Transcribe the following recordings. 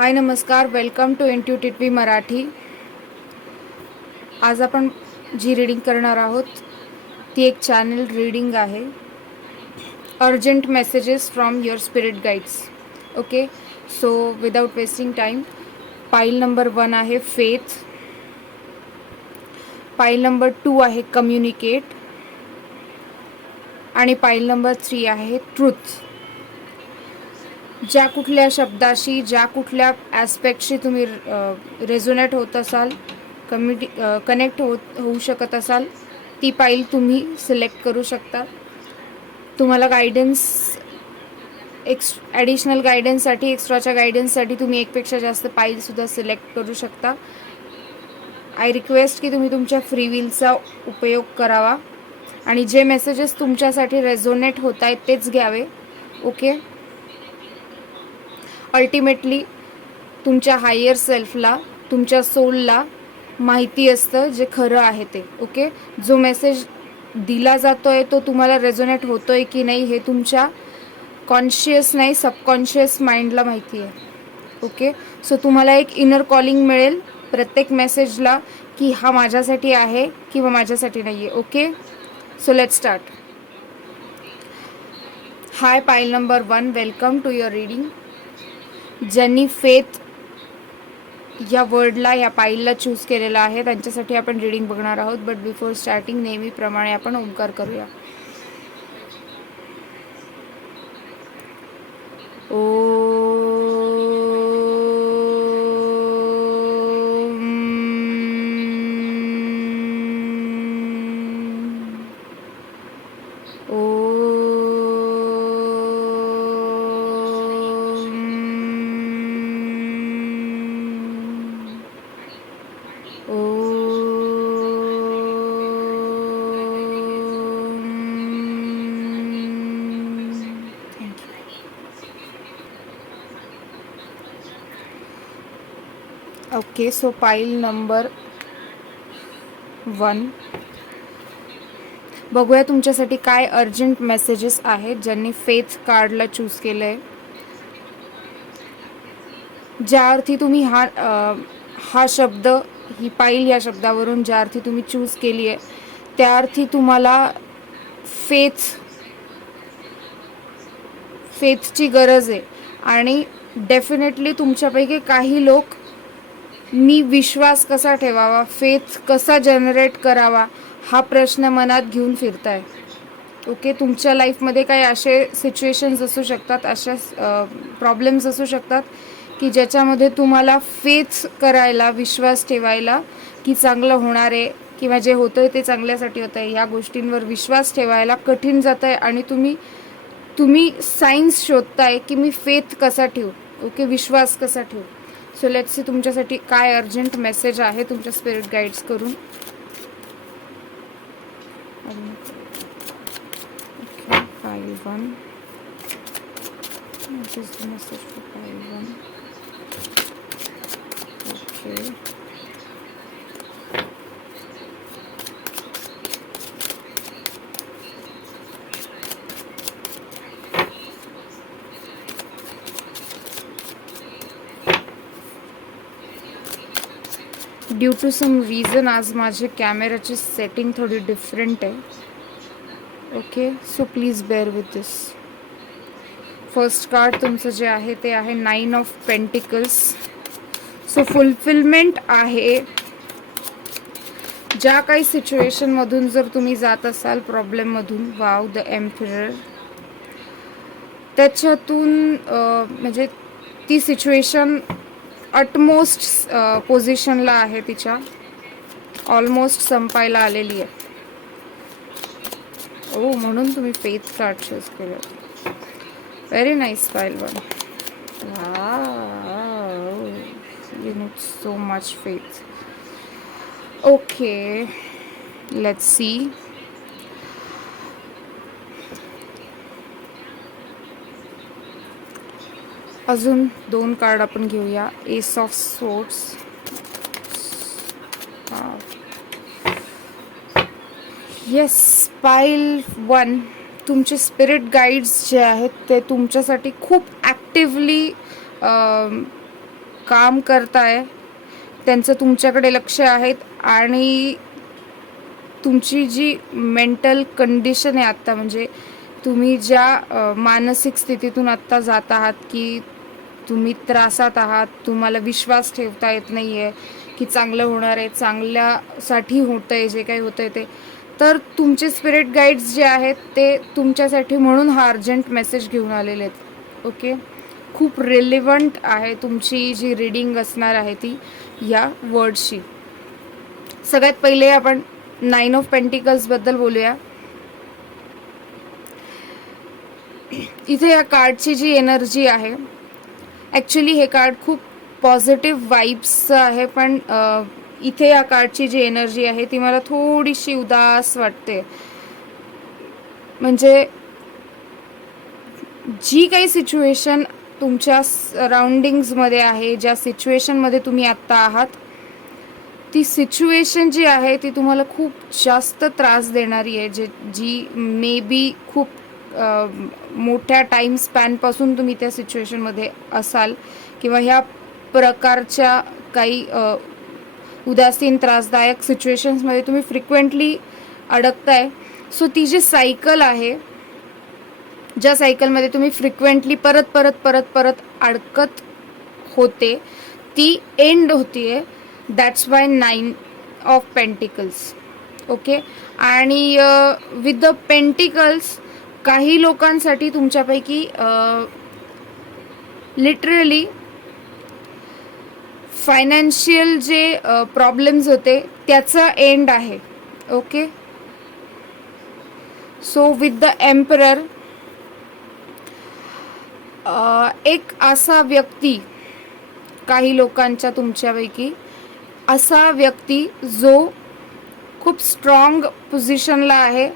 हाय नमस्कार, welcome to इंट्युटिव्ह Marathi. आज आपण जी रीडिंग करणार आहोत ती एक चॅनल रीडिंग आहे. Urgent messages from your spirit guides. Okay, so without wasting time, पाईल नंबर 1 आहे फेथ, पाईल नंबर 2 आहे कम्युनिकेट आणि पाईल नंबर 3 आहे ट्रूथ. ज्या कुठल्या शब्दाशी, ज्या कुठल्या ॲस्पेक्टशी तुम्ही रेझोनेट होत असाल, कनेक्ट होऊ शकत असाल, ती पाईल तुम्ही सिलेक्ट करू शकता. तुम्हाला गायडन्स, ॲडिशनल गायडन्ससाठी, एक्स्ट्राच्या गायडन्ससाठी तुम्ही एकपेक्षा जास्त पाईलसुद्धा सिलेक्ट करू शकता. आय रिक्वेस्ट की तुम्ही तुमच्या फ्री विलचा उपयोग करावा आणि जे मेसेजेस तुमच्यासाठी रेझोनेट होत आहेत तेच घ्यावे. ओके, अल्टिमेटली तुमच्या हायर सेल्फला, तुमच्या सोलला माहिती असतं जे खरं आहे ते. ओके, जो मेसेज दिला जातोय तो तुम्हाला रेझोनेट होतोय की नाही हे तुमच्या कॉन्शियस नाही, सबकॉन्शियस माइंडला माहिती आहे. ओके, सो तुम्हाला एक इनर कॉलिंग मिळेल प्रत्येक मेसेजला की हा माझ्यासाठी आहे किंवा माझ्यासाठी नाही आहे. Okay, so let's start. Hi pile number 1, welcome to your reading. ज्यांनी फेथ या वर्डला, या पाईलला चूज केलेला आहे त्यांच्यासाठी आपण रीडिंग बघणार आहोत. बट बिफोर स्टार्टिंग नेहमीप्रमाणे आपण ओंकार करूया. ओके, सो पाईल नंबर 1, बघूया तुमच्यासाठी काय अर्जंट मेसेजेस आहेत ज्यांनी फेथ कार्डला चूज केलं आहे. ज्या अर्थी तुम्ही हा शब्द, ही पाईल या शब्दावरून ज्या अर्थी तुम्ही चूज केली आहे त्या अर्थी तुम्हाला फेथची गरज आहे. आणि डेफिनेटली तुमच्यापैकी काही लोक मी विश्वास कसा ठेवावा, फेथ कसा जनरेट करावा हा प्रश्न मनात घेऊन फिरताय. ओके, तुमच्या लाईफमध्ये काही असे सिच्युएशन्स असू शकतात, अशा प्रॉब्लेम्स असू शकतात की ज्याच्यामध्ये तुम्हाला फेथ करायला, विश्वास ठेवायला की चांगलं होणार आहे किंवा जे होतं ते चांगल्यासाठी होतं आहे, ह्या गोष्टींवर विश्वास ठेवायला कठीण जात आहे. आणि तुम्ही सायन्स शोधताय की मी फेथ कसा ठेवू, ओके, विश्वास कसा ठेवू. सो लेट्स सी तुमच्यासाठी काय अर्जंट मेसेज आहे तुमच्या स्पिरिट गाईड्स करून. ओके, पाईल 1, what is the message for pile 1? Okay, due to some reason आज माझे कॅमेराची सेटिंग थोडी डिफरंट आहे. Okay, so please bear with this. First card तुमचं जे आहे ते आहे 9 ऑफ पेंटिकल्स. सो फुलफिलमेंट आहे. ज्या काही सिच्युएशनमधून जर तुम्ही जात असाल, प्रॉब्लेममधून, वाव द एम्पिरर, त्याच्यातून म्हणजे ती सिच्युएशन अटमोस्ट पोझिशनला आहे, तिच्या ऑलमोस्ट संपायला आलेली आहे. ओ, म्हणून तुम्ही फेथ कार्ड चूज केलं. व्हेरी नाईस पाईल 1. You need so much faith. Okay, let's C. अजून 2 कार्ड आपण घेऊया. S of swords. येस, पाईल 1, तुमचे स्पिरिट गाईड्स जे आहेत ते तुमच्यासाठी खूप ॲक्टिवली काम करताय, त्यांचं तुमच्याकडे लक्ष आहेत आणि तुमची जी मेंटल कंडिशन आहे आत्ता, म्हणजे तुम्ही ज्या मानसिक स्थितीतून आत्ता जात आहात की तुम्ही त्रासात आहात, तुम्हाला विश्वास ठेवता येत नाही आहे की चांगलं होणार आहे, चांगल्यासाठी होतं आहे जे काही होतं आहे ते, तर तुमचे स्पिरिट गाईड्स जे आहेत ते तुमच्यासाठी म्हणून हा अर्जंट मेसेज घेऊन आलेले आहेत. ओके, खूप रिलेव्हंट आहे तुमची जी रीडिंग असणार आहे ती या वर्डशी. सगळ्यात पहिले आपण 9 ऑफ पेंटिकल्सबद्दल बोलूया. इथे या कार्डची जी एनर्जी आहे, ॲक्च्युली हे कार्ड खूप पॉझिटिव्ह वाईब्सचं आहे, पण इथे या कार्डची जी एनर्जी आहे ती मला थोडीशी उदास वाटते. म्हणजे जी काही सिच्युएशन तुमच्या सराउंडिंग्समध्ये आहे, ज्या सिच्युएशनमध्ये तुम्ही आत्ता आहात, ती सिच्युएशन जी आहे ती तुम्हाला खूप जास्त त्रास देणारी आहे, जी मे बी खूप मोठ्या टाईम स्पॅनपासून तुम्ही त्या सिच्युएशनमध्ये असाल किंवा ह्या प्रकारच्या काही उदासीन त्रासदायक सिच्युएशन्समध्ये तुम्ही फ्रिक्वेंटली अडकताय. सो ती जी सायकल आहे, ज्या सायकलमध्ये तुम्ही फ्रिक्वेंटली परत परत परत परत अडकत होते, ती एंड होतीये. That's why 9 of pentacles. Okay, आणि विथ द पेंटिकल्स काही लोकांसाठी तुमच्यापैकी लिटरली फायनान्शियल जे प्रॉब्लेम्स होते त्याचा एंड आहे. Okay, so with the emperor, एक असा व्यक्ती, काही लोकांच्या तुमच्यापैकी असा व्यक्ती जो खूप स्ट्रॉंग पोझिशनला आहे,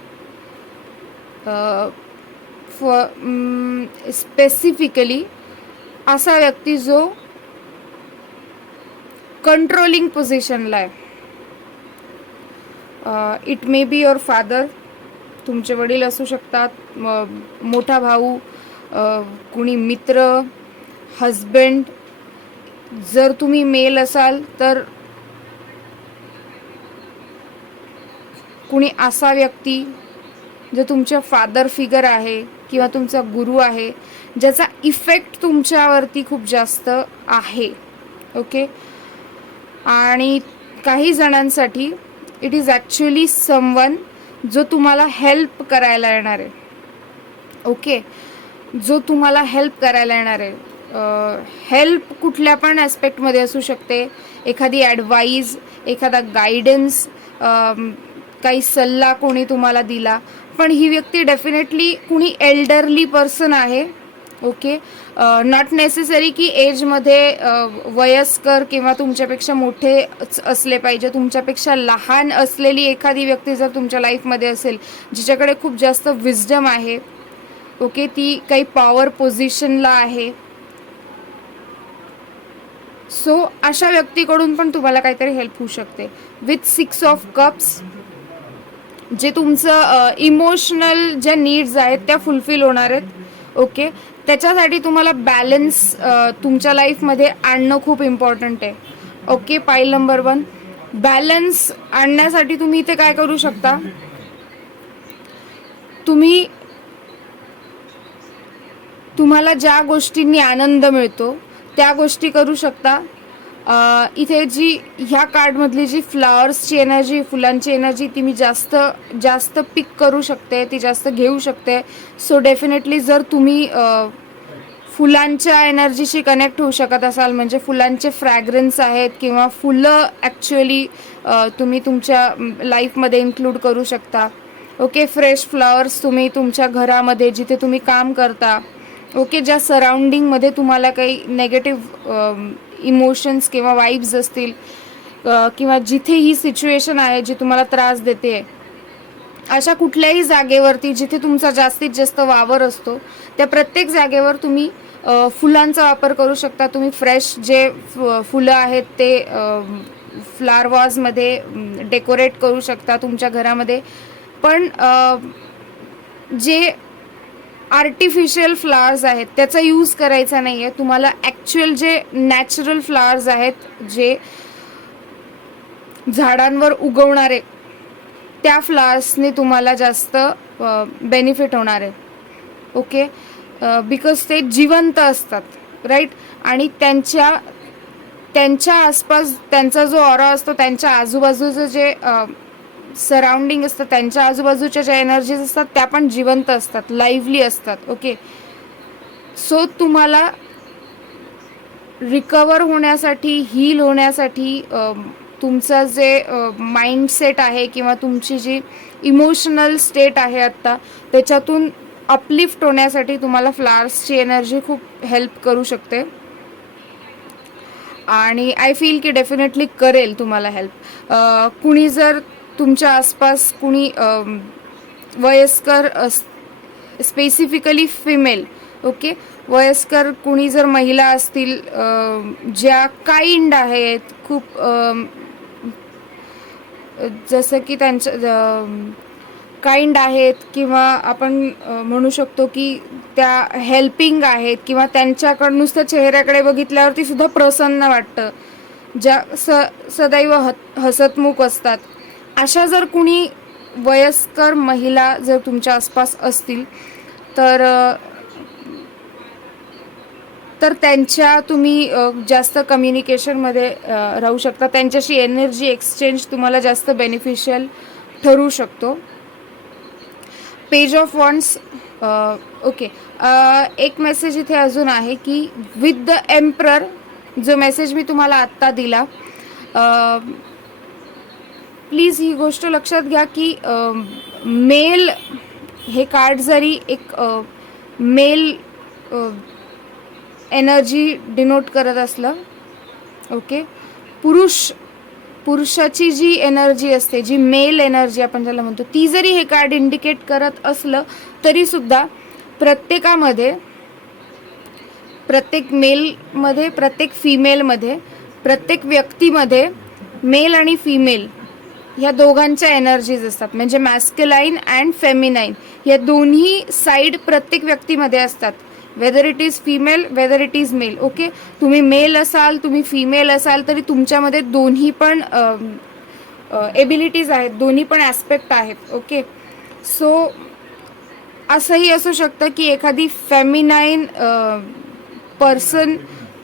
स्पेसिफिकली असा व्यक्ती जो कंट्रोलिंग पोझिशनला आहे. It may be your father, तुमचे वडील असू शकतात, मोठा भाऊ, कुणी मित्र, हजबंड. जर तुम्ही मेल असाल तर कुणी असा व्यक्ती जो तुमच्या फादर फिगर आहे किंवा तुमचा गुरु आहे, ज्याचा इफेक्ट तुमच्यावरती खूप जास्त आहे. ओके, आणि काही जणांसाठी इट इज ॲक्च्युली समवन जो तुम्हाला हेल्प करायला येणार आहे. ओके, जो तुम्हाला हेल्प करायला येणार आहे. हेल्प कुठल्या पण ॲस्पेक्टमध्ये असू शकते, एखादी ॲडवाईज, एखादा गायडन्स, काही सल्ला कोणी तुम्हाला दिला, पण ही व्यक्ती डेफिनेटली कुणी एल्डरली पर्सन आहे. ओके, नॉट नेसेसरी की एजमध्ये वयस्कर किंवा तुमच्यापेक्षा मोठे असले पाहिजे. तुमच्यापेक्षा लहान असलेली एखादी व्यक्ती जर तुमच्या लाईफमध्ये असेल, जिच्याकडे खूप जास्त विजडम आहे, ओके, ती काही पॉवर पोझिशनला आहे, सो अशा व्यक्तीकडून पण तुम्हाला काहीतरी हेल्प होऊ शकते. विथ 6 ऑफ कप्स, जे तुमचं इमोशनल ज्या नीड्स आहेत त्या फुलफिल होणार आहेत. ओके, त्याच्यासाठी तुम्हाला बॅलन्स तुमच्या लाईफमध्ये आणणं खूप इम्पॉर्टंट आहे. ओके, पाईल नंबर 1, बॅलन्स आणण्यासाठी तुम्ही इथे काय करू शकता, तुम्हाला ज्या गोष्टींनी आनंद मिळतो त्या गोष्टी करू शकता. इथे जी ह्या कार्डमधली जी फ्लॉवर्सची एनर्जी, फुलांची एनर्जी, ती मी जास्त जास्त पिक करू शकते, ती जास्त घेऊ शकते. सो डेफिनेटली जर तुम्ही फुलांच्या एनर्जीशी कनेक्ट होऊ शकत असाल, म्हणजे फुलांचे फ्रॅग्रन्स आहेत किंवा फुलं ॲक्च्युअली तुम्ही तुमच्या लाईफमध्ये इन्क्लूड करू शकता. ओके, फ्रेश फ्लॉवर्स तुम्ही तुमच्या घरामध्ये, जिथे तुम्ही काम करता, ओके, ज्या सराउंडिंगमध्ये तुम्हाला काही नेगेटिव्ह इमोशन्स किंवा वाईब्स असतील, किंवा जिथे ही सिच्युएशन आहे जी तुम्हाला त्रास देते, अशा कुठल्याही जागेवरती जिथे तुमचा जास्तीत जास्त वावर असतो, त्या प्रत्येक जागेवर तुम्ही फुलांचा वापर करू शकता. तुम्ही फ्रेश जे फुलं आहेत ते फ्लावर वॉजमध्ये डेकोरेट करू शकता तुमच्या घरामध्ये. पण जे आर्टिफिशियल फ्लावर्स आहेत त्याचा यूज करायचा नाही आहे. तुम्हाला ॲक्च्युअल जे नॅचरल फ्लावर्स आहेत जे झाडांवर उगवणारे त्या फ्लावर्सने तुम्हाला जास्त बेनिफिट होणार आहे. ओके, बिकॉज ते जिवंत असतात, राईट. आणि त्यांच्या आसपास त्यांचा जो ऑरा असतो, त्यांच्या आजूबाजूचं जे सराउंडिंग असतं, त्यांच्या आजूबाजूच्या ज्या एनर्जीज असतात त्या पण जिवंत असतात, लाईव्हली असतात. ओके, सो तुम्हाला रिकवर होण्यासाठी, हील होण्यासाठी, तुमचं जे माइंडसेट आहे किंवा तुमची जी इमोशनल स्टेट आहे आत्ता, त्याच्यातून अपलिफ्ट होण्यासाठी तुम्हाला फ्लावर्सची एनर्जी खूप हेल्प करू शकते. आणि आय फील की डेफिनेटली करेल तुम्हाला हेल्प. कुणी जर तुमच्या आसपास कुणी वयस्कर स्पेसिफिकली फिमेल, ओके, वयस्कर कुणी जर महिला असतील ज्या काइंड आहेत, खूप जसं की त्यांच्या काइंड आहेत किंवा आपण म्हणू शकतो की त्या हेल्पिंग आहेत किंवा त्यांच्याकडं नुसतं चेहऱ्याकडे बघितल्यावरती सुद्धा प्रसन्न वाटतं, ज्या सदैव हसतमुख असतात, अशा जर कुणी वयस्कर महिला जर तुमच्या आसपास असतील तर त्यांच्या तुम्ही जास्त कम्युनिकेशनमध्ये राहू शकता. त्यांच्याशी एनर्जी एक्सचेंज तुम्हाला जास्त बेनिफिशियल ठरू शकतो. Page of wands, okay. एक मेसेज इथे अजून आहे की विथ द एम्परर, जो मेसेज मी तुम्हाला आत्ता दिला, प्लीज ही गोष्ट लक्षात घ्या की मेल हे कार्ड जरी एक मेल एनर्जी डिनोट करत असलं, ओके, पुरुषाची जी एनर्जी असते, जी मेल एनर्जी आपण ज्याला म्हणतो, ती जरी हे कार्ड इंडिकेट करत असलं तरी सुद्धा प्रत्येकामध्ये, प्रत्येक मेलमध्ये, प्रत्येक फिमेलमध्ये, प्रत्येक व्यक्तीमध्ये मेल आणि फिमेल ह्या दोघांच्या एनर्जीज असतात. म्हणजे मॅस्क्युलाईन अँड फेमिनाईन या दोन्ही साईड प्रत्येक व्यक्तीमध्ये असतात. Whether it is female, whether it is male. Okay, तुम्ही मेल असाल, तुम्ही फिमेल असाल, तरी तुमच्यामध्ये दोन्ही पण एबिलिटीज आहेत, दोन्ही पण ॲस्पेक्ट आहेत. ओके, सो असंही असू शकतं की एखादी फेमिनाईन पर्सन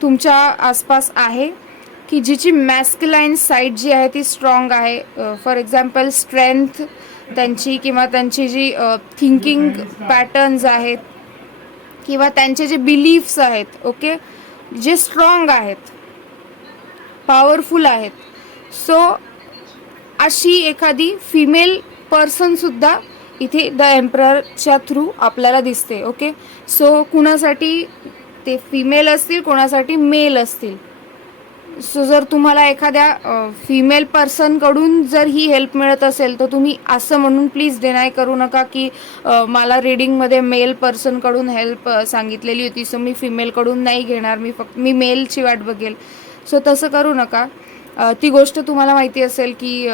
तुमच्या आसपास आहे की जिची मॅस्क्युलाईन साईड जी आहे ती स्ट्रॉंग आहे. फॉर एक्झाम्पल स्ट्रेंथ त्यांची, किंवा त्यांची जी थिंकिंग पॅटर्न्स आहेत किंवा त्यांचे जे बिलीफ्स आहेत, ओके, जे स्ट्रॉंग आहेत, पॉवरफुल आहेत. सो अशी एखादी फिमेल पर्सनसुद्धा इथे द एम्पररच्या थ्रू आपल्याला दिसते. ओके, सो कुणासाठी ते फिमेल असतील, कोणासाठी मेल असतील. सो जर तुम्हाला एखाद्या फिमेल पर्सनकडून जर ही हेल्प मिळत असेल तर तुम्ही असं म्हणून प्लीज डिनाय करू नका की मला रीडिंगमध्ये मेल पर्सनकडून हेल्प सांगितलेली होती, सो मी फिमेलकडून नाही घेणार, मी मेलची वाट बघेल. सो तसं करू नका. ती गोष्ट तुम्हाला माहिती असेल की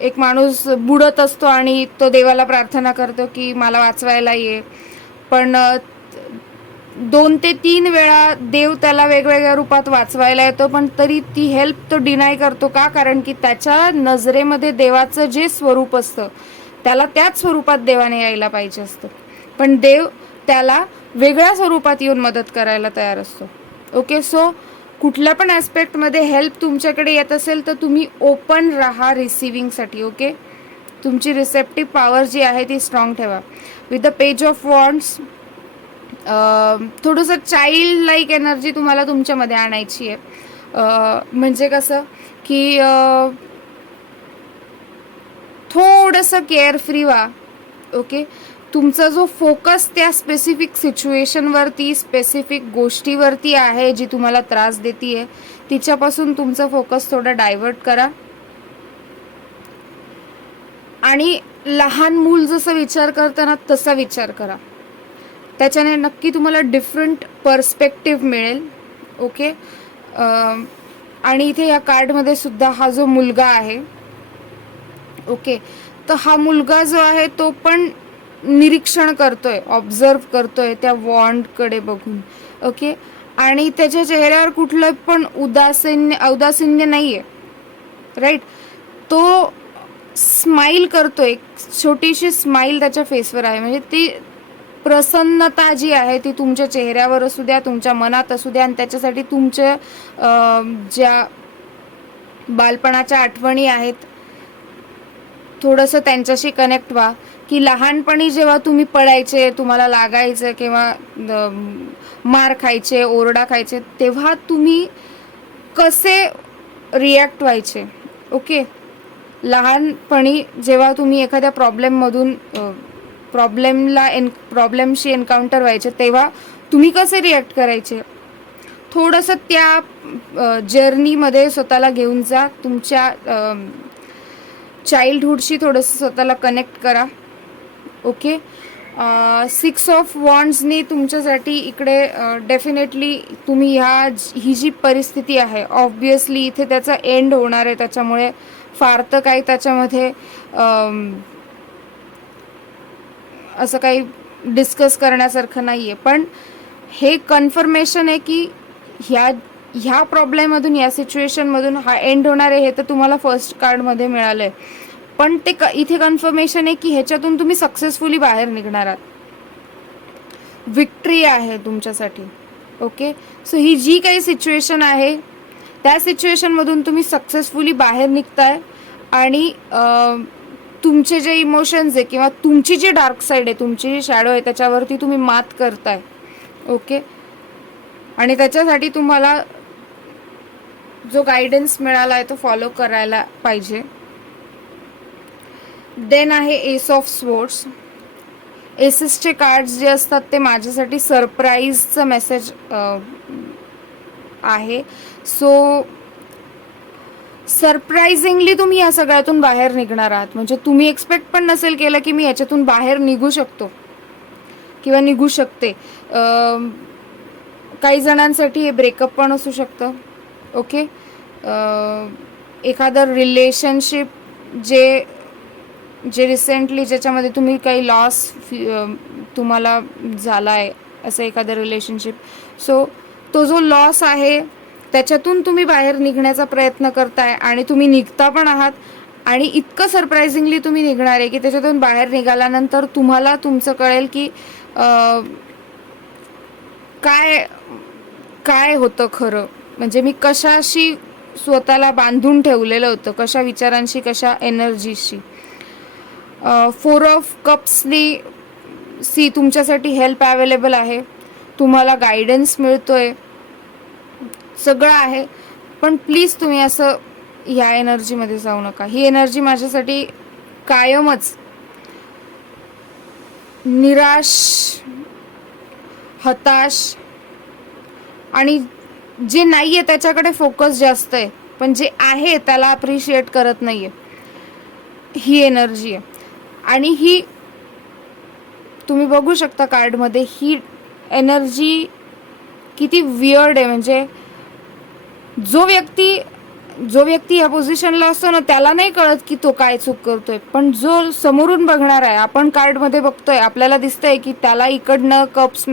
एक माणूस बुडत असतो आणि तो देवाला प्रार्थना करतो की मला वाचवायला ये, पण 2 ते 3 वेळा देव त्याला वेगवेगळ्या रूपात वाचवायला येतो, पण तरी ती हेल्प तो डिनाय करतो. का? कारण की त्याच्या नजरेमध्ये देवाचं जे स्वरूप असतं त्याला त्याच स्वरूपात देवाने यायला पाहिजे असतं, पण देव त्याला वेगळ्या स्वरूपात येऊन मदत करायला तयार असतो. ओके, सो कुठल्या पण ॲस्पेक्टमध्ये हेल्प तुमच्याकडे येत असेल तर तुम्ही ओपन राहा रिसिविंगसाठी. ओके, तुमची रिसेप्टिव्ह पॉवर जी आहे ती स्ट्रॉंग ठेवा. With the page of wands थोडंसं चाइल्ड लाईक एनर्जी तुम्हाला तुमच्यामध्ये आणायची आहे. म्हणजे कसं की थोडंसं केअरफ्री व्हा. ओके, तुमचा जो फोकस त्या स्पेसिफिक सिच्युएशनवरती, स्पेसिफिक गोष्टीवरती आहे जी तुम्हाला त्रास देते आहे, तिच्यापासून तुमचा फोकस थोडा डायव्हर्ट करा. आणि लहान मूल जसं विचार करतं ना तसा विचार करा. त्याच्याने नक्की तुम्हाला डिफरंट पर्स्पेक्टिव्ह मिळेल. ओके, आणि इथे या कार्डमध्ये सुद्धा हा जो मुलगा आहे, ओके, तर हा मुलगा जो आहे तो पण निरीक्षण करतोय, ऑब्झर्व करतोय त्या वॉन्डकडे बघून. ओके, आणि त्याच्या चेहऱ्यावर कुठलं पण औदासिन्य नाही आहे, राईट. तो स्माईल करतोय, छोटीशी स्माईल त्याच्या फेसवर आहे. म्हणजे ती प्रसन्नता जी आहे ती तुमच्या चेहऱ्यावर असू द्या, तुमच्या मनात असू द्या, आणि त्याच्यासाठी तुमच्या ज्या बालपणाच्या आठवणी आहेत थोडंसं त्यांच्याशी कनेक्ट व्हा. की लहानपणी जेव्हा तुम्ही पडायचे, तुम्हाला लागायचं किंवा मार खायचे, ओरडा खायचे, तेव्हा तुम्ही कसे रिॲक्ट व्हायचे. ओके, लहानपणी जेव्हा तुम्ही एखाद्या प्रॉब्लेमशी एन्काउंटर व्हायचे तेव्हा तुम्ही कसे रिॲक्ट करायचे. थोडंसं त्या जर्नीमध्ये स्वतःला घेऊन जा. तुमच्या चाइल्डहुडशी थोडंसं स्वतःला कनेक्ट करा. ओके, 6 ऑफ वॉन्ड्सनी तुमच्यासाठी इकडे डेफिनेटली तुम्ही ही जी परिस्थिती आहे, ऑब्वियसली इथे त्याचा एंड होणार आहे. त्याच्यामुळे फार तर काही त्याच्यामध्ये असं काही डिस्कस करण्यासारखं नाही आहे. पण हे कन्फर्मेशन आहे की ह्या प्रॉब्लेममधून, या सिच्युएशनमधून हा एंड होणार आहे. हे तर तुम्हाला फर्स्ट कार्डमध्ये मिळालं आहे. पण ते इथे कन्फर्मेशन आहे की ह्याच्यातून तुम्ही सक्सेसफुली बाहेर निघणार आहात. विक्ट्री आहे तुमच्यासाठी. ओके, सो ही जी काही सिच्युएशन आहे त्या सिच्युएशनमधून तुम्ही सक्सेसफुली बाहेर निघताय. आणि तुमचे जे इमोशन्स आहे किंवा तुमची जी डार्क साईड आहे, तुमची जी शॅडो आहे, त्याच्यावरती तुम्ही मात करताय. ओके, आणि त्याच्यासाठी तुम्हाला जो गायडन्स मिळाला आहे तो फॉलो करायला पाहिजे. देन आहे एस ऑफ स्वॉर्ड्स. एसेसचे कार्ड्स जे असतात ते माझ्यासाठी सरप्राईजचं मेसेज आहे. सो सरप्राइझिंगली तुम्ही या सगळ्यातून बाहेर निघणार आहात. म्हणजे तुम्ही एक्सपेक्ट पण नसेल केलं की मी याच्यातून बाहेर निघू शकतो किंवा निघू शकते. काही जणांसाठी हे ब्रेकअप पण असू शकतं. ओके, एखादं रिलेशनशिप जे रिसेंटली ज्याच्यामध्ये तुम्ही काही लॉस तुम्हाला झाला आहे, असं एखादं रिलेशनशिप. सो तो जो लॉस आहे त्याच्यातून तुम्ही बाहेर निघण्याचा प्रयत्न करताय आणि तुम्ही निघता पण आहात. आणि इतकं सरप्राइझिंगली तुम्ही निघणार आहे की त्याच्यातून बाहेर निघाल्यानंतर तुम्हाला तुमचं कळेल की काय होतं खरं. म्हणजे मी कशाशी स्वतःला बांधून ठेवलेलं होतं, कशा विचारांशी, कशा एनर्जीशी. 4 ऑफ कप्सनी तुमच्यासाठी हेल्प अवेलेबल आहे, तुम्हाला गायडन्स मिळतोय, सगळं आहे. पण प्लीज तुम्ही असं ह्या एनर्जीमध्ये जाऊ नका. ही एनर्जी माझ्यासाठी कायमच निराश, हताश आणि जे नाही आहे त्याच्याकडे फोकस जास्त आहे, पण जे आहे त्याला अप्रिशिएट करत नाही आहे, ही एनर्जी आहे. आणि ही तुम्ही बघू शकता कार्डमध्ये, ही एनर्जी किती वियर्ड आहे. म्हणजे जो व्यक्ती या पोझिशनला असतो ना, त्याला नाही कळत की तो काय चूक करतोय. पण जो समोरून बघणार आहे, आपण कार्डमध्ये बघतोय, आपल्याला दिसतंय की त्याला इकडनं कप्स,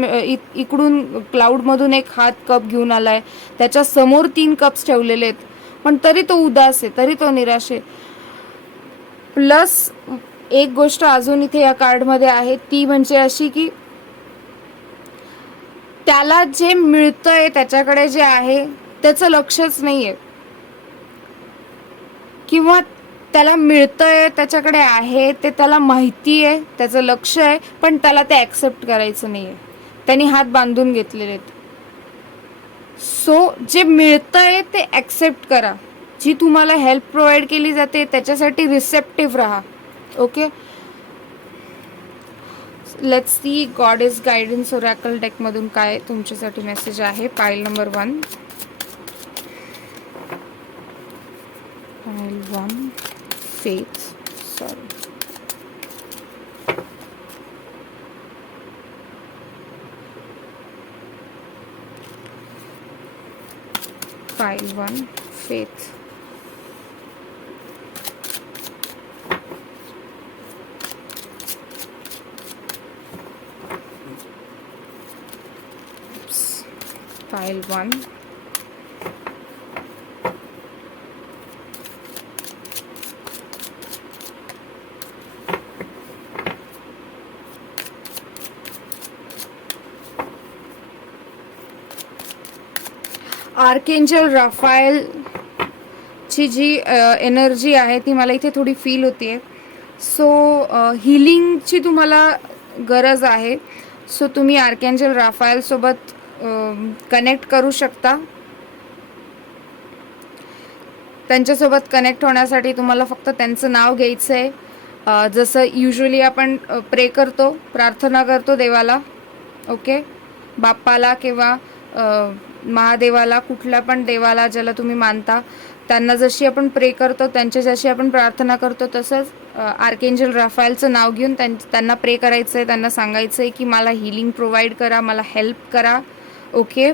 इकडून क्लाउडमधून एक हात कप घेऊन आलाय, त्याच्या समोर 3 कप्स ठेवलेले आहेत, पण तरी तो उदास आहे, तरी तो निराश आहे. प्लस एक गोष्ट अजून इथे या कार्डमध्ये आहे, ती म्हणजे अशी की त्याला जे मिळतंय, त्याच्याकडे जे आहे त्याचं लक्षच नाहीये, किंवा त्याला मिळतंय, त्याच्याकडे आहे ते त्याला माहिती आहे, त्याचं लक्ष आहे, पण त्याला ते ॲक्सेप्ट करायचं नाहीये. त्यांनी हात बांधून घेतलेले आहेत. सो जे मिळतंय ते ॲक्सेप्ट करा. जी तुम्हाला हेल्प प्रोव्हाइड केली जाते त्याच्यासाठी रिसेप्टिव्ह राहा. Okay, let's see goddess guidance oracle डेकमधून काय तुमच्यासाठी मेसेज आहे. पाईल नंबर 1, पाईल 1 फेथ, सॉरी, पाईल 1 फेथ, पाईल 1. आर्केंजल राफाएल ची जी एनर्जी आहे ती मला इथे थोडी फील होते. सो हिलिंगची तुम्हाला गरज आहे. सो तुम्ही आर्केंजल राफाएल सोबत कनेक्ट करू शकता. त्यांच्यासोबत कनेक्ट होण्यासाठी तुम्हाला फक्त त्यांचं नाव घ्यायचं आहे. जसं युजली आपण प्रे करतो, प्रार्थना करतो देवाला, ओके, बाप्पाला किंवा महादेवाला, कुठल्या पण देवाला ज्याला तुम्ही मानता त्यांना जशी आपण प्रे करतो, त्यांच्या जशी आपण प्रार्थना करतो, तसंच आर्केंजल राफाएलचं नाव घेऊन त्यांना प्रे करायचं आहे. त्यांना सांगायचं आहे की मला हिलिंग प्रोव्हाइड करा, मला हेल्प करा. ओके,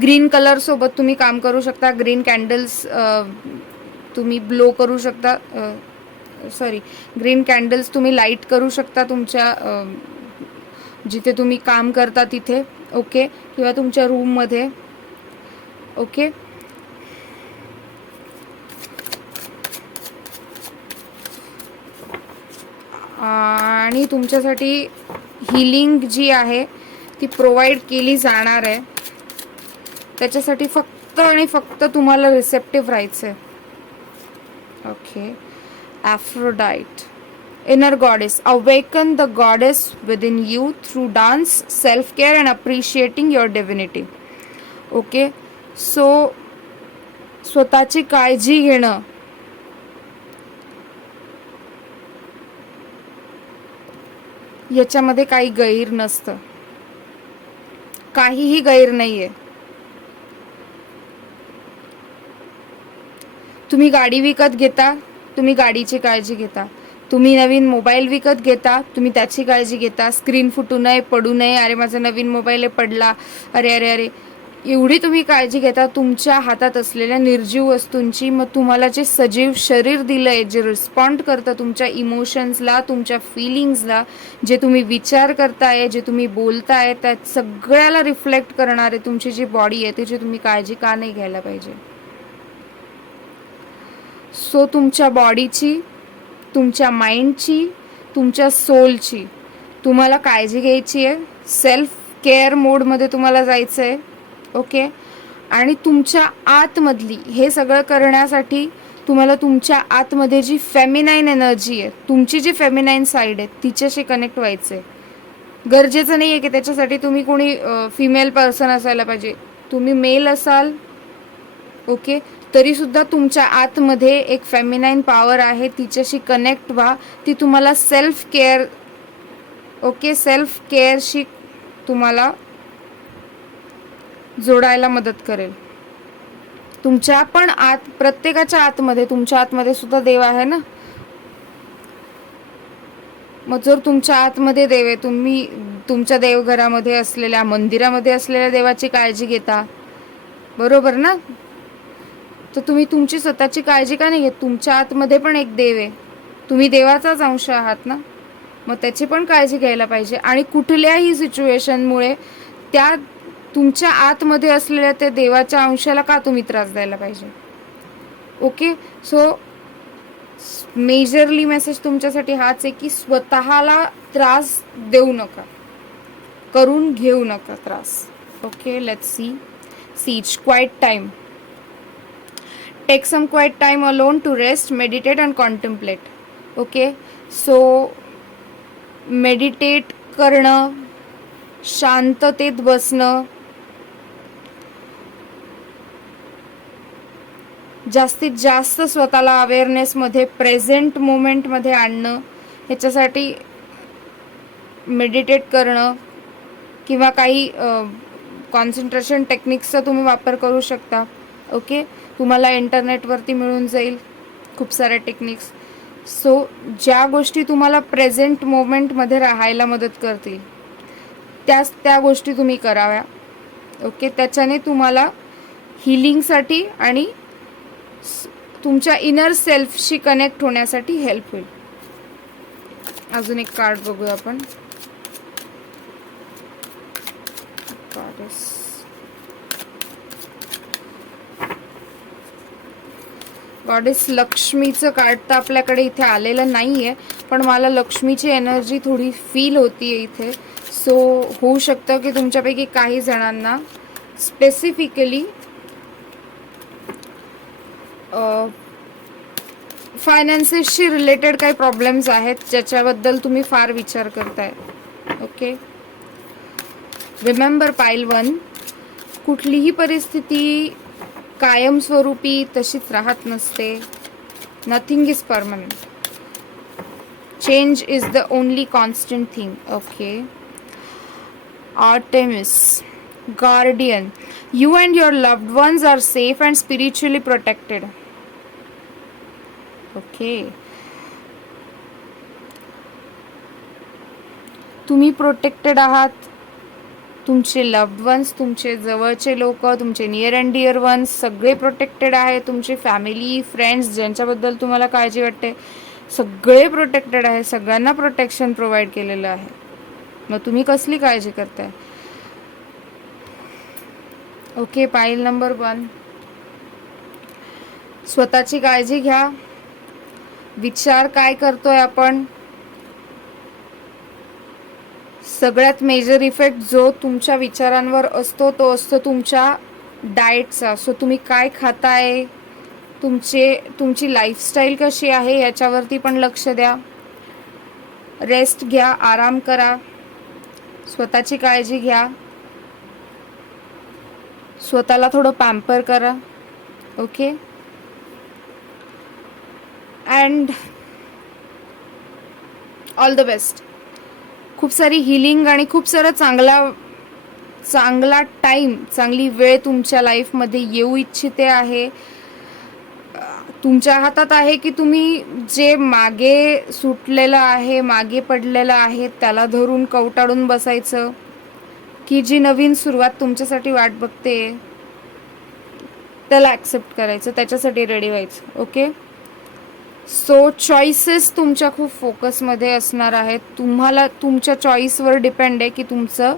ग्रीन कलर सोबत तुम्ही काम करू शकता. ग्रीन कॅन्डल्स तुम्ही ब्लो करू शकता. ग्रीन कॅन्डल्स तुम्ही लाईट करू शकता तुमच्या जिथे तुम्ही काम करता तिथे, ओके, किंवा तुमच्या रूममध्ये. ओके, आणि तुमच्यासाठी हिलिंग जी आहे ती प्रोव्हाइड केली जाणार आहे. त्याच्यासाठी फक्त आणि फक्त तुम्हाला रिसेप्टिव्ह राहायचं आहे. Okay, Aphrodite, inner goddess, awaken the goddess within you through dance, self-care and appreciating your divinity. Okay, so स्वतःची काळजी घेणं, याच्यामध्ये काही गैर नसतं, काहीही गैर नाहीये. तुम्ही गाडी विकत घेता, तुम्ही गाडीची काळजी घेता. तुम्ही नवीन मोबाईल विकत घेता, तुम्ही त्याची काळजी घेता. स्क्रीन फुटू नये, पडू नये, अरे माझा नवीन मोबाईल आहे पडला, अरे अरे अरे, एवढी तुम्ही काळजी घेता तुमच्या हातात असलेल्या निर्जीव वस्तूंची. मग तुम्हाला जे सजीव शरीर दिलंय, जे रिस्पॉन्ड करतं तुमच्या इमोशन्सला, तुमच्या फिलिंग्सला, जे तुम्ही विचार करताय, जे तुम्ही बोलताय, त्या सगळ्याला रिफ्लेक्ट करणारे तुमची जी बॉडी आहे त्याची तुम्ही काळजी का नाही घ्यायला पाहिजे. सो तुमच्या बॉडीची, तुमच्या माइंडची, तुमच्या सोलची तुम्हाला काळजी घ्यायची आहे. सेल्फ केअर मोडमध्ये तुम्हाला जायचं आहे. ओके, आणि तुमच्या आतमधली हे सगळं करण्यासाठी तुम्हाला तुमच्या आतमध्ये जी फेमिनाईन एनर्जी आहे, तुमची जी फेमिनाईन साईड आहे, तिच्याशी कनेक्ट व्हायचं आहे. गरजेचं नाही आहे की त्याच्यासाठी तुम्ही कोणी फिमेल पर्सन असायला पाहिजे. तुम्ही मेल असाल, ओके, तरीसुद्धा तुमच्या आतमध्ये एक फेमिनाईन पॉवर आहे, तिच्याशी कनेक्ट व्हा. ती तुम्हाला सेल्फ केअर, ओके, सेल्फ केअरशी तुम्हाला जोडायला मदत करेल. तुमच्या पण आत, प्रत्येकाच्या आतमध्ये, तुमच्या आतमध्ये सुद्धा देव आहे ना. मग जर तुमच्या आतमध्ये देव आहे, तुम्ही तुमच्या देवघरामध्ये असलेल्या, मंदिरामध्ये असलेल्या देवाची काळजी घेता, बरोबर ना. तर तुम्ही तुमची स्वतःची काळजी का नाही घेत. तुमच्या आतमध्ये पण एक देव आहे, तुम्ही देवाचाच अंश आहात ना, मग त्याची पण काळजी घ्यायला पाहिजे. आणि कुठल्याही सिच्युएशनमुळे त्या तुमच्या आतमध्ये असलेल्या त्या देवाच्या अंशाला का तुम्ही त्रास द्यायला पाहिजे. ओके, सो मेजरली मेसेज तुमच्यासाठी हाच आहे की स्वतःला त्रास देऊ नका, करून घेऊ नका त्रास. Okay, let's C quiet time. Take some quiet time alone to rest, meditate and contemplate. Okay, so meditate करणं, शांततेत बसणं, जास्तीत जास्त स्वतःला अवेअरनेसमध्ये, प्रेझेंट मोमेंटमध्ये आणणं, ह्याच्यासाठी मेडिटेट करणं किंवा काही कॉन्सन्ट्रेशन टेक्निक्सचा तुम्ही वापर करू शकता. ओके, तुम्हाला इंटरनेटवरती मिळून जाईल खूप साऱ्या टेक्निक्स. सो ज्या गोष्टी तुम्हाला प्रेझेंट मोमेंटमध्ये राहायला मदत करतील त्या गोष्टी तुम्ही कराव्या. ओके, त्याच्याने तुम्हाला हिलिंगसाठी आणि तुमच्या इनर सेल्फशी कनेक्ट होण्यासाठी हेल्प होईल. अजून एक कार्ड बघूया आपण. कार्ड गॉडेस लक्ष्मीचं कार्ड तर आपल्याकडे इथे आलेलं नाही आहे, पण मला लक्ष्मीची एनर्जी थोडी फील होती आहे इथे. सो होऊ शकतं की तुमच्यापैकी काही जणांना स्पेसिफिकली फायनान्सेसशी रिलेटेड काही प्रॉब्लेम्स आहेत ज्याच्याबद्दल तुम्ही फार विचार करताय. ओके, रिमेंबर पाईल 1, कुठलीही परिस्थिती कायमस्वरूपी तशीच राहत नसते. Nothing is permanent. Change is the only constant thing. Okay, Artemis, guardian, you and your loved ones are safe and spiritually protected. Okay, तुम्ही प्रोटेक्टेड आहात. तुमचे लव्ड वन्स, तुमचे जवळचे लोक, तुमचे नियर अँड डिअर वन्स सगळे प्रोटेक्टेड आहे. तुमची फॅमिली, फ्रेंड्स ज्यांच्याबद्दल तुम्हाला काळजी वाटते सगळे प्रोटेक्टेड आहे. सगळ्यांना प्रोटेक्शन प्रोव्हाइड केलेलं आहे. मग तुम्ही कसली काळजी करताय? ओके, पाईल नंबर 1, स्वतःची काळजी घ्या. विचार काय करतोय आपण, सगळ्यात मेजर इफेक्ट जो तुमच्या विचारांवर असतो तो असतो तुमच्या डाएटचा. सो तुम्ही काय खाताय, तुमची लाईफस्टाईल कशी आहे याच्यावरती पण लक्ष द्या. रेस्ट घ्या, आराम करा, स्वतःची काळजी घ्या, स्वतःला थोडं पॅम्पर करा. Okay, and all the best. खूप सारी हिलिंग आणि खूप सारा चांगला टाईम, चांगली वेळ तुमच्या लाईफमध्ये येऊ इच्छिते आहे. तुमच्या हातात आहे की तुम्ही जे मागे सुटलेलं आहे, मागे पडलेलं आहे त्याला धरून कवटाळून बसायचं, की जी नवीन सुरुवात तुमच्यासाठी वाट बघते त्याला ॲक्सेप्ट करायचं, त्याच्यासाठी रेडी व्हायचं. ओके, सो चॉईसेस तुमच्या खूप फोकसमध्ये असणार आहेत. तुम्हाला तुमच्या चॉईसवर डिपेंड आहे की तुमचं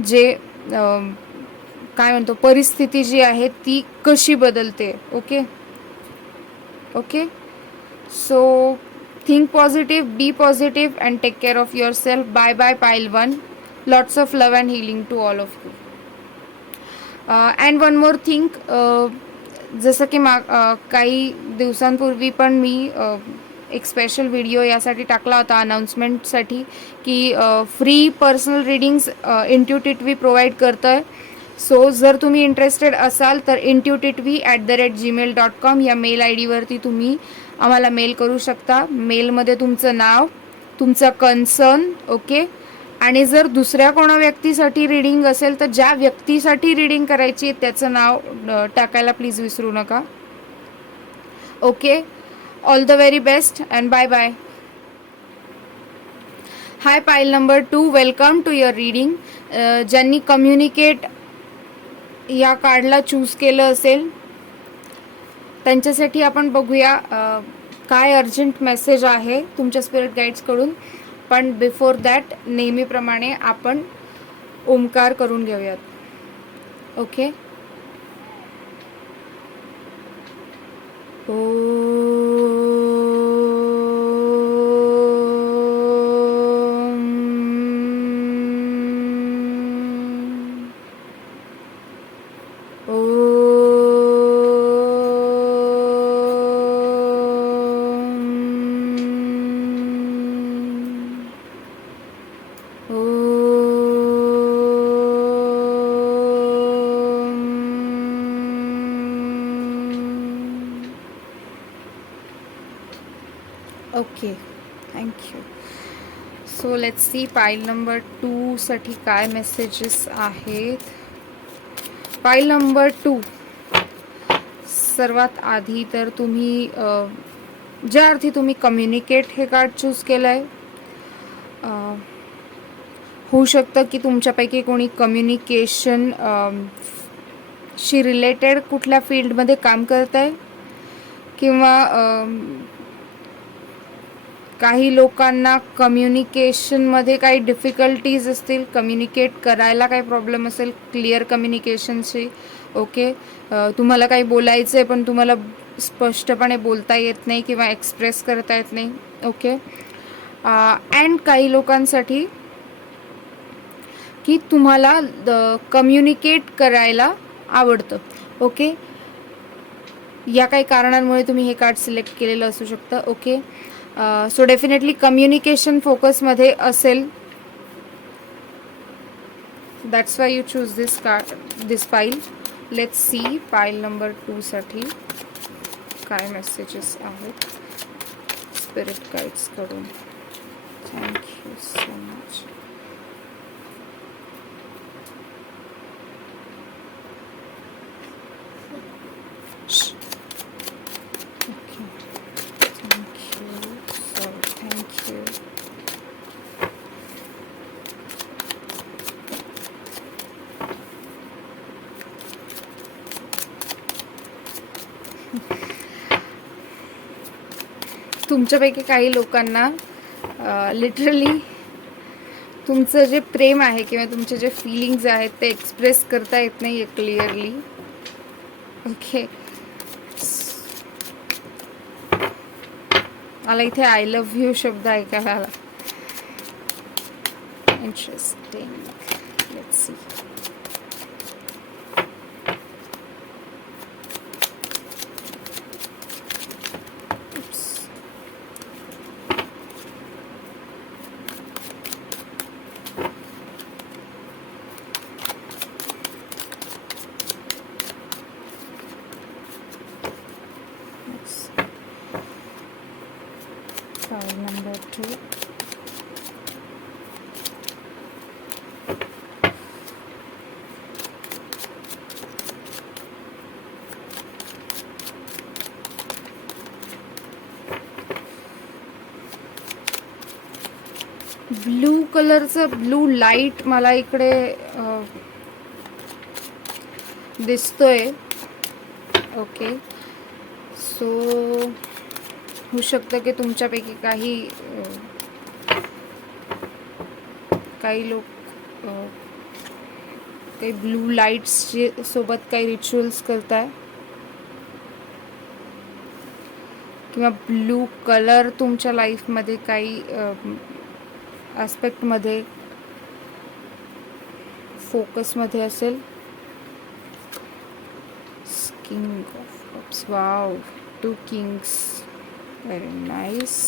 जे काय म्हणतो परिस्थिती जी आहे ती कशी बदलते. Okay okay, so think positive, be positive and take care of your self. Bye bye pile 1. Lots of love and healing to all of you. And one more thing, जसं की काही दिवसांपूर्वी पण मी एक स्पेशल व्हिडिओ यासाठी टाकला होता अनाउन्समेंटसाठी की फ्री पर्सनल रीडिंग्स इंट्युटिव्ही प्रोव्हाइड करतो आहे. सो जर तुम्ही इंटरेस्टेड असाल तर intuitively@gmail.com या मेल आय डीवरती तुम्ही आम्हाला मेल करू शकता. मेलमध्ये तुमचं नाव, तुमचं कन्सर्न, ओके, आणि जर दुसऱ्या कोणा व्यक्तीसाठी रीडिंग असेल तर ज्या व्यक्तीसाठी रीडिंग करायची त्याचं नाव टाकायला प्लीज विसरू नका. Okay, all the very best and bye bye. Hi pile number 2, welcome to your reading. ज्यांनी कम्युनिकेट या कार्डला चूज केलं असेल त्यांच्यासाठी आपण बघूया काय अर्जंट मेसेज आहे तुमच्या स्पिरिट गाईड्सकडून. पण बिफोर दॅट नेहमीप्रमाणे आपण ओमकार करून घेऊयात. Okay, okay, thank you. So let's C पाईल नंबर 2 साठी काय मेसेजेस आहेत. पाईल नंबर 2, सर्वात आधी तर तुम्ही ज्या अर्थी तुम्ही कम्युनिकेट हे कार्ड चूज केलं आहे, होऊ शकतं की तुमच्यापैकी कोणी कम्युनिकेशन शी रिलेटेड कुठल्या फील्डमध्ये काम करत आहे किंवा काही लोकांना कम्युनिकेशनमध्ये काही डिफिकल्टीज असतील, कम्युनिकेट करायला काही प्रॉब्लेम असेल क्लिअर कम्युनिकेशनशी. ओके, तुम्हाला काही बोलायचं आहे पण तुम्हाला स्पष्टपणे बोलता येत नाही किंवा एक्सप्रेस करता येत नाही. ओके, अँड काही लोकांसाठी की तुम्हाला कम्युनिकेट करायला आवडतं. ओके, या काही कारणांमुळे तुम्ही हे कार्ड सिलेक्ट केलेलं असू शकतं. ओके, सो डेफिनेटली कम्युनिकेशन फोकसमध्ये असेल. That's why you choose this file. Let's see file number 2 साठी काय मेसेजेस आहेत स्पिरिट गाईड्सकडून. Thank you so much. तुमच्यापैकी काही लोकांना लिटरली तुमचं जे प्रेम आहे किंवा तुमचे जे फीलिंग्ज आहेत ते एक्सप्रेस करता येत नाही आहे क्लिअरली. ओके, मला इथे आय लव्ह यू शब्द ऐकायला आला. Interesting. Let's see. File number 2. Blue कलरचं ब्लू लाईट मला इकडे दिसतोय. ओके, सो होऊ शकतं की तुमच्यापैकी काही लोक काही ब्लू लाईट्सचे सोबत काही रिच्युअल्स करताय किंवा ब्लू कलर तुमच्या लाईफमध्ये काही ॲस्पेक्टमध्ये फोकसमध्ये असेल. King of cups. Wow, 2 Kings. Very nice.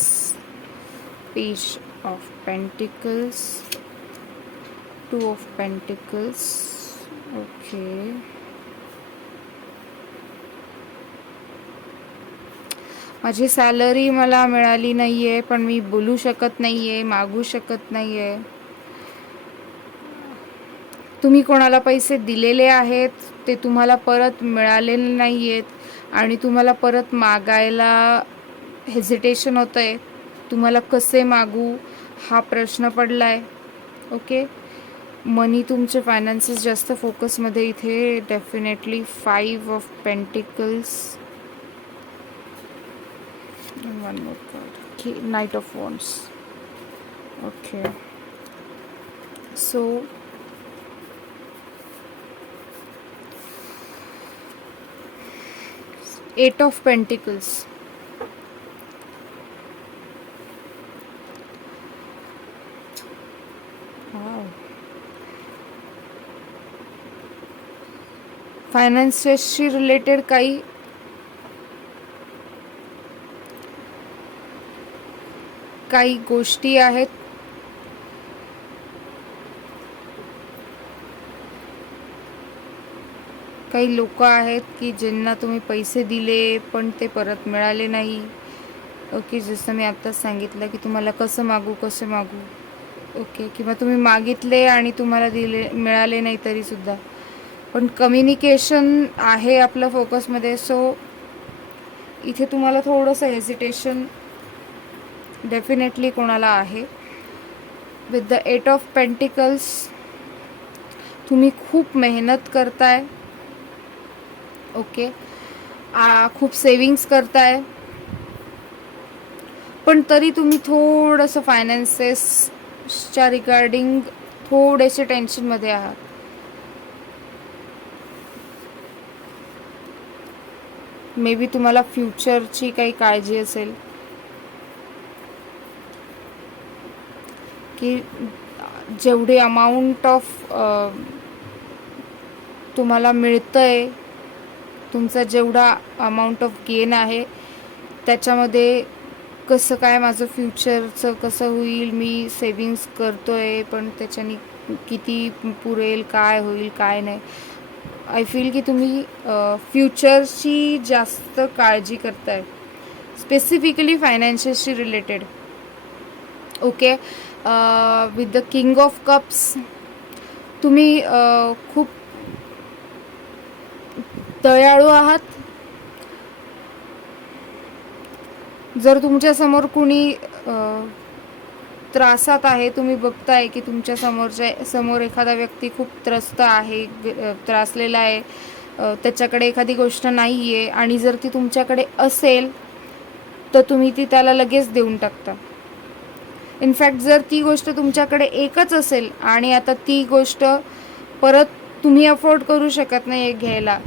Page of Pentacles. 2 of Pentacles. Okay. माझी सॅलरी मला मिळाली नाहीये पण मी बोलू शकत नाहीये, मागू शकत नाहीये. तुम्ही कोणाला पैसे दिलेले आहेत ते तुम्हाला परत मिळालेले नाहीयेत आणि तुम्हाला परत मागायला हेजिटेशन होतं आहे. तुम्हाला कसे मागू हा प्रश्न पडला आहे. ओके, मनी तुमचे फायनान्सेस जास्त फोकसमध्ये इथे definitely 5 of pentacles. 1 more card. Knight of Wands. Okay, so Eight of Pentacles. फायनान्सेसशी रिलेटेड काही गोष्टी आहेत. काही लोक आहेत की ज्यांना तुम्ही पैसे दिले पण ते परत मिळाले नाही. ओके, जसं मी आत्ताच सांगितलं की तुम्हाला कसे मागू. ओके, किंवा तुम्ही मागितले आणि तुम्हाला मिळाले नाही तरी सुद्धा. पण कम्युनिकेशन आहे आपलं फोकसमध्ये. सो इथे तुम्हाला थोडंसं हेजिटेशन डेफिनेटली कोणाला आहे. विथ द 8 ऑफ पेंटिकल्स तुम्ही खूप मेहनत करताय. ओके, खूप सेविंग्स करताय. पण तरी तुम्ही थोडंसं फायनान्सेसच्या रिगार्डिंग थोडेसे टेन्शनमध्ये आहात. मे बी तुम्हाला फ्युचरची काही काळजी असेल, की जेवढी अमाऊंट ऑफ तुम्हाला मिळतंय, तुमचा जेवढा अमाऊंट ऑफ गेन आहे त्याच्यामध्ये कसं काय माझं फ्युचरचं कसं होईल, मी सेविंग्स करतोय पण त्याच्यानी किती पुरेल, काय होईल काय नाही. आय फील की तुम्ही फ्युचरची जास्त काळजी करताय, स्पेसिफिकली फायनान्शियलशी related. Okay, with the king of cups तुम्ही खूप दयाळू आहात. जर तुमच्यासमोर कुणी त्रासात आहे, तुम्ही बघताय की तुमच्या समोर एखादा व्यक्ती खूप त्रस्त आहे, त्रासलेला आहे, त्याच्याकडे एखादी गोष्ट नाही आहे आणि जर ती तुमच्याकडे असेल तर तुम्ही ती त्याला लगेच देऊन टाकता. इनफॅक्ट जर ती गोष्ट तुमच्याकडे एकच असेल आणि आता ती गोष्ट परत तुम्ही अफोर्ड करू शकत नाही घ्यायला,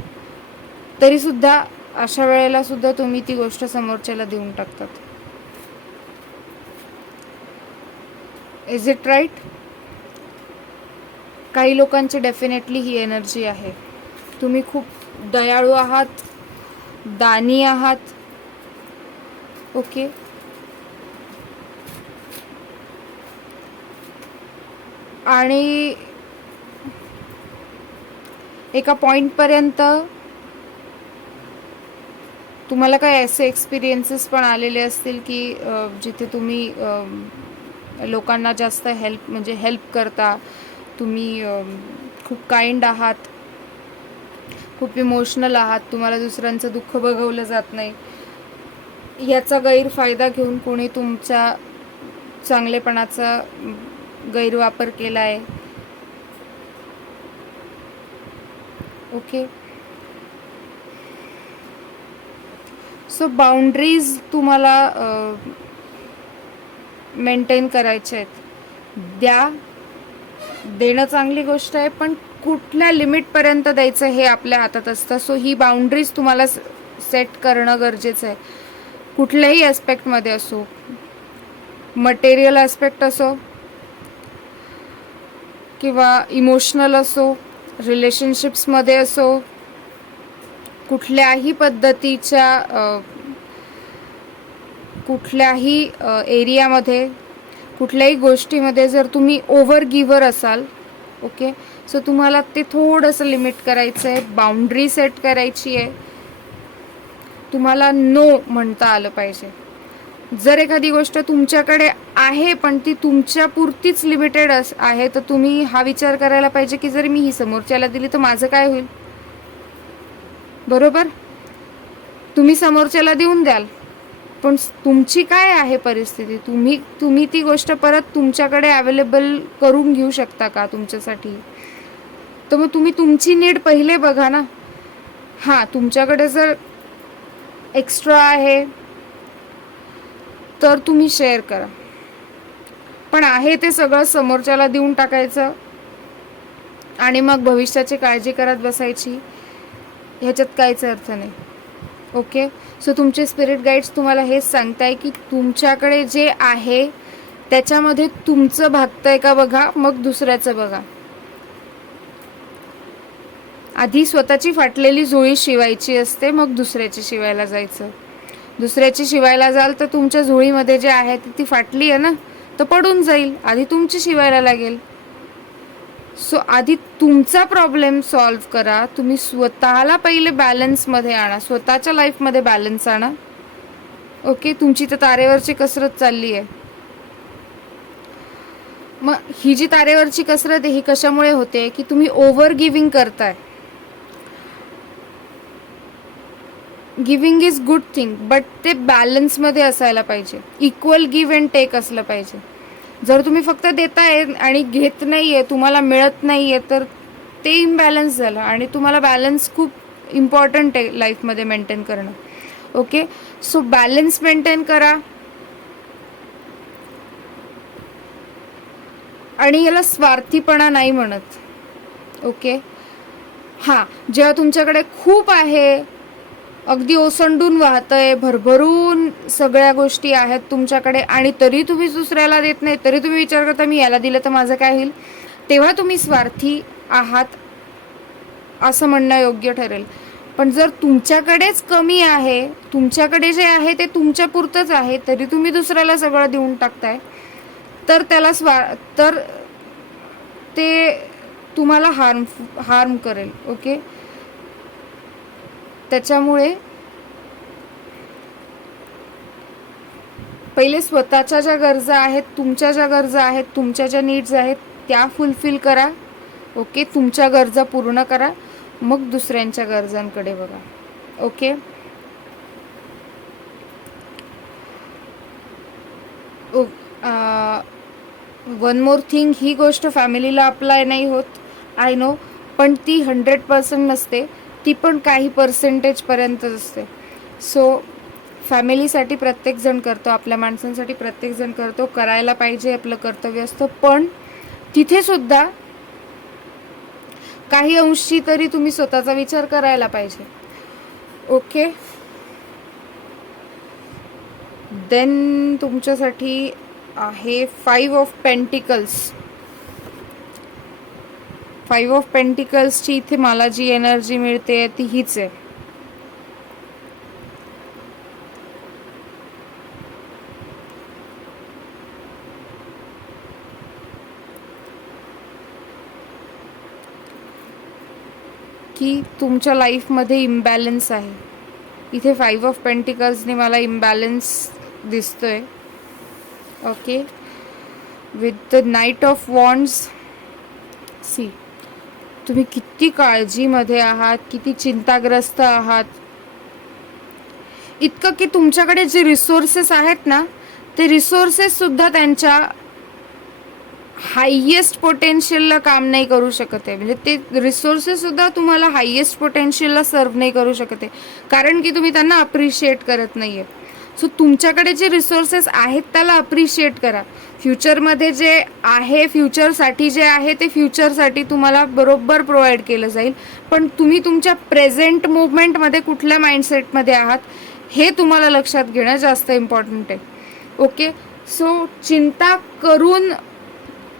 तरीसुद्धा अशा वेळेला सुद्धा तुम्ही ती गोष्ट समोरच्याला देऊन टाकतात. Is it right? काही लोकांची डेफिनेटली ही एनर्जी आहे. तुम्ही खूप दयाळू आहात, दानी आहात. ओके, आणि एका पॉईंटपर्यंत तुम्हाला काय असे एक्सपिरियन्सेस पण आलेले असतील की जिथे तुम्ही लोकांना जास्त हेल्प करता, तुम्ही खूप काइंड आहात, खूप इमोशनल आहात, तुम्हाला दुसऱ्यांचं दुःख बघवलं जात नाही. याचा गैरफायदा घेऊन कोणी तुमच्या चांगलेपणाचा गैरवापर केला आहे. ओके, सो बाउंड्रीज तुम्हाला मेंटेन करायचे आहेत. देणं चांगली गोष्ट आहे, पण कुठल्या लिमिटपर्यंत द्यायचं हे आपल्या हातात असतं. सो ही बाउंड्रीज तुम्हाला सेट करणं गरजेचं आहे. कुठल्याही ॲस्पेक्टमध्ये असो, मटेरियल ॲस्पेक्ट असो किंवा इमोशनल असो, रिलेशनशिप्समध्ये असो, कुठल्याही पद्धतीच्या कुठल्याही एरियामध्ये, कुठल्याही गोष्टीमध्ये जर तुम्ही ओव्हर गिव्हर असाल, ओके, सो तुम्हाला ते थोडंसं लिमिट करायचं आहे, बाउंड्री सेट करायची आहे. तुम्हाला नो म्हणता आलं पाहिजे. जर एखादी गोष्ट तुमच्याकडे आहे पण ती तुमच्या पुरतीच लिमिटेड आहे, तर तुम्ही हा विचार करायला पाहिजे की जर मी ही समोरच्याला दिली तर माझं काय होईल. बरोबर, तुम्ही समोरच्याला देऊन द्याल, पण तुमची काय आहे परिस्थिती, तुम्ही ती गोष्ट परत तुमच्याकडे अवेलेबल करून घेऊ शकता का तुमच्यासाठी. तर मग तुम्ही तुमची नीड पहिले बघा ना. हां, तुमच्याकडे जर एक्स्ट्रा आहे तर तुम्ही शेअर करा, पण आहे ते सगळं समोरच्याला देऊन टाकायचं आणि मग भविष्याची काळजी करत बसायची, ह्याच्यात काहीच अर्थ नाही. ओके, सो तुमचे स्पिरिट गाईड्स तुम्हाला हेच सांगताय की तुमच्याकडे जे आहे त्याच्यामध्ये तुमचं भागतंय का बघा, मग दुसऱ्याचं बघा. आधी स्वतःची फाटलेली झोळी शिवायची असते, मग दुसऱ्याची शिवायला जायचं. दुसऱ्याची शिवायला जाल तर तुमच्या झोळीमध्ये जे आहे ती फाटली आहे ना, तर पडून जाईल. आधी तुमची शिवायला लागेल. सो आधी तुमचा प्रॉब्लेम सॉल्व्ह करा. तुम्ही स्वतःला पहिले बॅलन्समध्ये आणा, स्वतःच्या लाईफमध्ये बॅलन्स आणा. ओके, तुमची तर तारेवरची कसरत चालली आहे. मग ही जी तारेवरची कसरत आहे ही कशामुळे होते की तुम्ही ओव्हर गिव्हिंग करताय. Giving is good thing, but ते बॅलन्समध्ये असायला पाहिजे. इक्वल गिव्ह अँड टेक असलं पाहिजे. जर तुम्ही फक्त देताय आणि घेत नाहीये, तुम्हाला मिळत नाहीये, तर ते इम्बॅलन्स झालं. आणि तुम्हाला बॅलन्स खूप इम्पॉर्टंट आहे लाईफमध्ये मेंटेन करणं. ओके, सो बॅलन्स मेंटेन करा. आणि याला स्वार्थीपणा नाही म्हणत. ओके, हां, जेव्हा तुमच्याकडे खूप आहे, अगदी ओसंडून वाहतंय, भरभरून सगळ्या गोष्टी आहेत तुमच्याकडे आणि तरी तुम्ही दुसऱ्याला देत नाही, तरी तुम्ही विचार करता मी याला दिलं तर माझं काय होईल, तेव्हा तुम्ही स्वार्थी आहात असं म्हणणं योग्य ठरेल. पण जर तुमच्याकडेच कमी आहे, तुमच्याकडे जे आहे ते तुमच्या पुरतंच आहे, तरी तुम्ही दुसऱ्याला सगळं देऊन टाकताय, तर त्याला तर ते तुम्हाला हार्म करेल. ओके, त्याच्यामुळे पहिले स्वतःच्या ज्या गरजा आहेत, तुमच्या ज्या गरजा आहेत, तुमच्या ज्या नीड्स आहेत त्या फुलफिल करा. ओके, तुमच्या गरजा पूर्ण करा, मग दुसऱ्यांच्या गरजांकडे बघा. ओके, वन मोर थिंग, ही गोष्ट फॅमिलीला अप्लाय नाही होत, आय नो, पण ती 100% नसते, ती पण काही पर्सेंटेजपर्यंतच असते. सो फॅमिलीसाठी प्रत्येकजण करतो, आपल्या माणसांसाठी प्रत्येकजण करतो, करायला पाहिजे, आपलं कर्तव्य असतं. पण तिथे सुद्धा काही अंशी तरी तुम्ही स्वतःचा विचार करायला पाहिजे. ओके, देन तुमच्यासाठी आहे 5 ऑफ पेंटिकल्स. 5 ऑफ पेंटिकल्सची इथे मला जी एनर्जी मिळते ती हीच आहे. की तुमच्या लाईफमध्ये इम्बॅलन्स आहे. इथे 5 ऑफ पेंटिकल्सने मला इम्बॅलन्स दिसतोय. Okay, with the knight of wands, see तुम्ही किती काळजीमध्ये आहात, किती चिंताग्रस्त आहात, इतकं की तुमच्याकडे जे रिसोर्सेस आहेत ना, ते रिसोर्सेस सुद्धा त्यांच्या हायेस्ट पोटेन्शियलला काम नाही करू शकत आहे. म्हणजे ते रिसोर्सेस सुद्धा तुम्हाला हायेस्ट पोटेन्शियलला सर्व नाही करू शकत आहे, कारण की तुम्ही त्यांना अप्रिशिएट करत नाही आहे. सो तुमच्याकडे जे रिसोर्सेस आहेत त्याला अप्रिशिएट करा. फ्युचरमध्ये जे आहे, फ्युचरसाठी जे आहे ते फ्युचरसाठी तुम्हाला बरोबर प्रोव्हाइड केलं जाईल. पण तुम्ही तुमच्या प्रेझेंट मुवमेंटमध्ये कुठल्या माइंडसेटमध्ये आहात हे तुम्हाला लक्षात घेणं जास्त इम्पॉर्टंट आहे. ओके, सो चिंता करून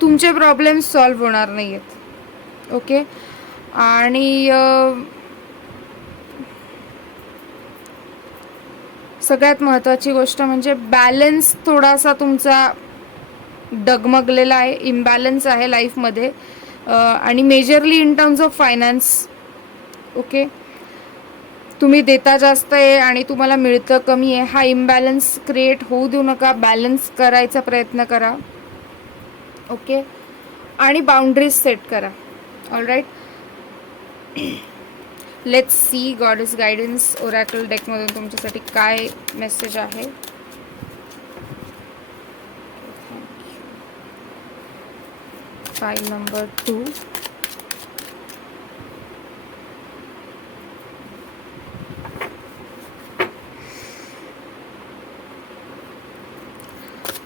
तुमचे प्रॉब्लेम्स सॉल्व्ह होणार नाही आहेत. ओके, आणि सगळ्यात महत्त्वाची गोष्ट म्हणजे बॅलन्स थोडासा तुमचा डगमगलेला आहे, इम्बॅलन्स आहे लाईफमध्ये, आणि majorly in terms of finance. Okay, तुम्ही देता जास्त आहे आणि तुम्हाला मिळतं कमी आहे, हा इम्बॅलन्स क्रिएट होऊ देऊ नका. बॅलन्स करायचा प्रयत्न करा. ओके, आणि बाउंड्रीज सेट करा. All right, let's see goddess guidance oracle डेकमधून तुमच्यासाठी काय मेसेज आहे. File number 2,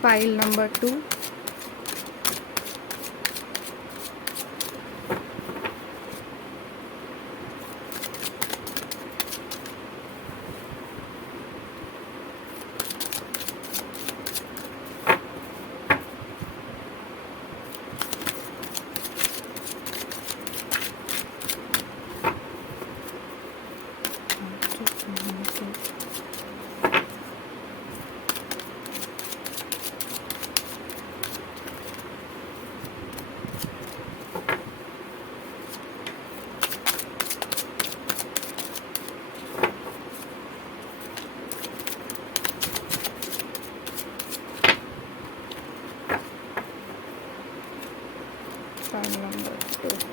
file number 2, file number 2.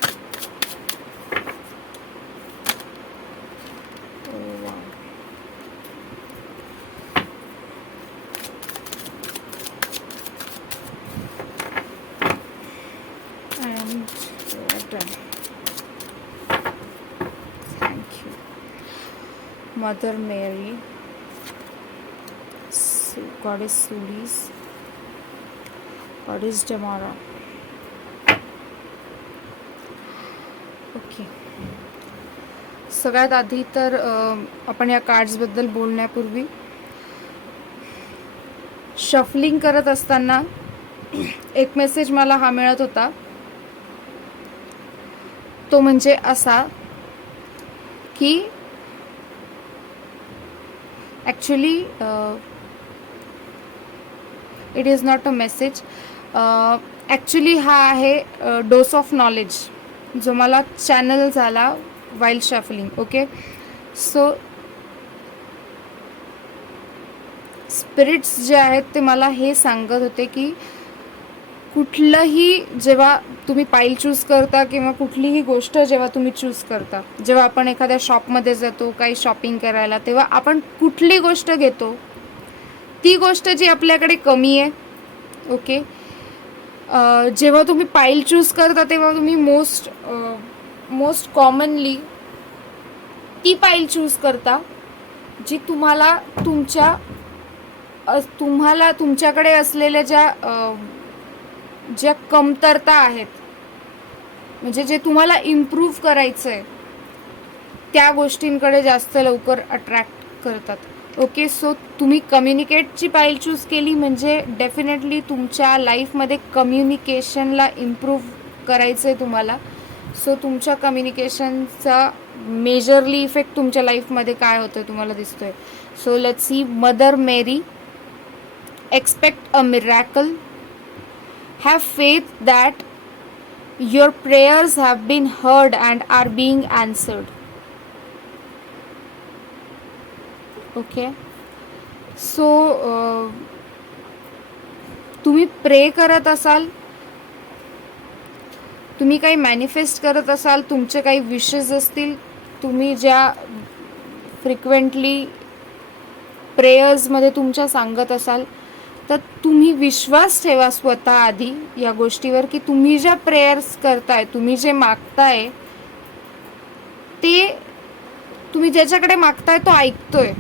And done. Thank you. Mother Mary, Goddess Sulis, Goddess Damara. सगळ्यात आधी तर आपण या कार्ड्सबद्दल बोलण्यापूर्वी, शफलिंग करत असताना एक मेसेज मला हा मिळत होता, तो म्हणजे असा की actually it is not a message, actually हा आहे डोस ऑफ नॉलेज जो मला चॅनल झाला while shuffling. Okay, so spirits जे आहेत ते मला हे सांगत होते की कुठलंही जेव्हा तुम्ही पाईल चूज करता किंवा कुठलीही गोष्ट जेव्हा तुम्ही चूज करता, जेव्हा आपण एखाद्या शॉपमध्ये जातो काही शॉपिंग करायला, तेव्हा आपण कुठली गोष्ट घेतो, ती गोष्ट जी आपल्याकडे कमी आहे. ओके, जेव्हा तुम्ही पाईल चूज करता तेव्हा तुम्ही मोस्ट कॉमनली ती पाईल चूज करता जी तुम्हाला तुमच्याकडे असलेल्या ज्या कमतरता आहेत, म्हणजे जे तुम्हाला इम्प्रूव्ह करायचं आहे, त्या गोष्टींकडे जास्त लवकर अट्रॅक्ट करतात. ओके, सो तुम्ही कम्युनिकेटची पाईल चूज केली म्हणजे डेफिनेटली तुमच्या लाईफमध्ये कम्युनिकेशनला इम्प्रूव्ह करायचं आहे तुम्हाला. सो तुमच्या कम्युनिकेशनचा मेजरली इफेक्ट तुमच्या लाईफमध्ये काय होतं तुम्हाला दिसतोय. So let's see. Mother Mary, expect a miracle, have faith that your prayers have been heard and are being answered. Okay, so तुम्ही प्रे करत असाल, तुम्ही काही मॅनिफेस्ट करत असाल, तुमचे काही विशेस असतील, तुम्ही ज्या फ्रिक्वेंटली प्रेयर्समध्ये तुमच्या सांगत असाल, तर तुम्ही विश्वास ठेवा स्वतः आधी या गोष्टीवर की तुम्ही ज्या प्रेयर्स करताय, तुम्ही जे मागताय, ते तुम्ही ज्याच्याकडे मागताय तो ऐकतोय.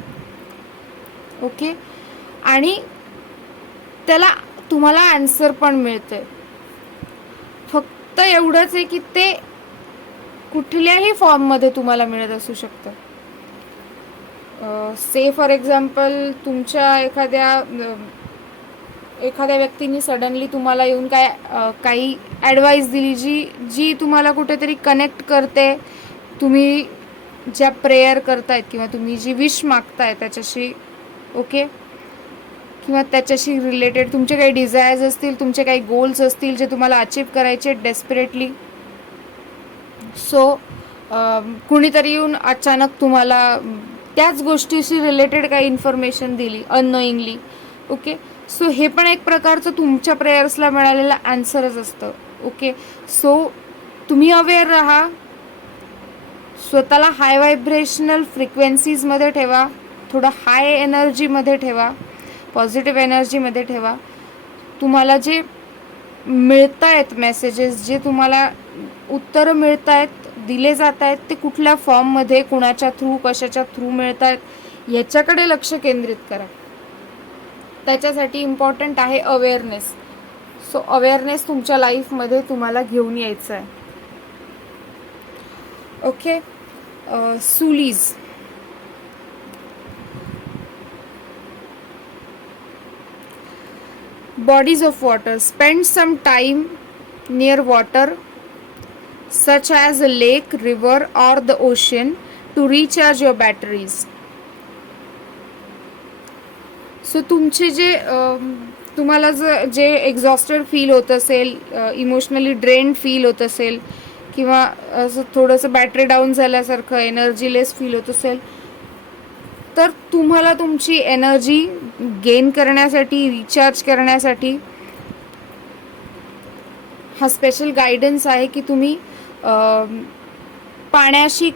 ओके, आणि त्याला तुम्हाला आन्सर पण मिळतंय. फक्त एवढंच आहे की ते कुठल्याही फॉर्ममध्ये तुम्हाला मिळत असू शकतं. से फॉर एक्झाम्पल, तुमच्या एखाद्या व्यक्तीने सडनली तुम्हाला येऊन काही ॲडवाईस दिली जी तुम्हाला कुठेतरी कनेक्ट करते तुम्ही ज्या प्रेयर करतायत किंवा तुम्ही जी विश मागताय त्याच्याशी. ओके, किंवा त्याच्याशी रिलेटेड तुमचे काही डिझायर्स असतील, तुमचे काही गोल्स असतील जे तुम्हाला अचीव करायचे डेस्परेटली. सो कुणीतरी येऊन अचानक तुम्हाला त्याच गोष्टीशी रिलेटेड काही इन्फॉर्मेशन दिली अननोईंगली. ओके, सो हे पण एक प्रकारचं तुमच्या प्रेयर्सला मिळालेलं आन्सरच असतं. ओके, सो तुम्ही अवेअर राहा, स्वतःला हाय व्हायब्रेशनल फ्रिक्वेन्सीजमध्ये ठेवा, थोडं हाय एनर्जीमध्ये ठेवा, पॉझिटिव्ह एनर्जीमध्ये ठेवा. तुम्हाला जे मिळत आहेत मेसेजेस, जे तुम्हाला उत्तरं मिळत आहेत, दिले जात आहेत, ते कुठल्या फॉर्ममध्ये, कुणाच्या थ्रू, कशाच्या थ्रू मिळत आहेत, ह्याच्याकडे लक्ष केंद्रित करा. त्याच्यासाठी इम्पॉर्टंट आहे अवेअरनेस. सो अवेअरनेस तुमच्या लाईफमध्ये तुम्हाला घेऊन यायचं आहे. Okay, सुलीज. Bodies of water. Spend some time near water, such as a lake, river, or the ocean, to recharge your batteries. So तुमचे तुम्हाला जे एक्झॉस्टेड फील होत असेल, इमोशनली ड्रेन फील होत असेल, किंवा असं थोडंसं बॅटरी डाऊन झाल्यासारखं एनर्जी लेस फील होत असेल, तर तुम्हाला तुमची एनर्जी गेन करण्यासाठी, रिचार्ज करण्यासाठी हा स्पेशल गायडन्स आहे की तुम्ही पाण्याशी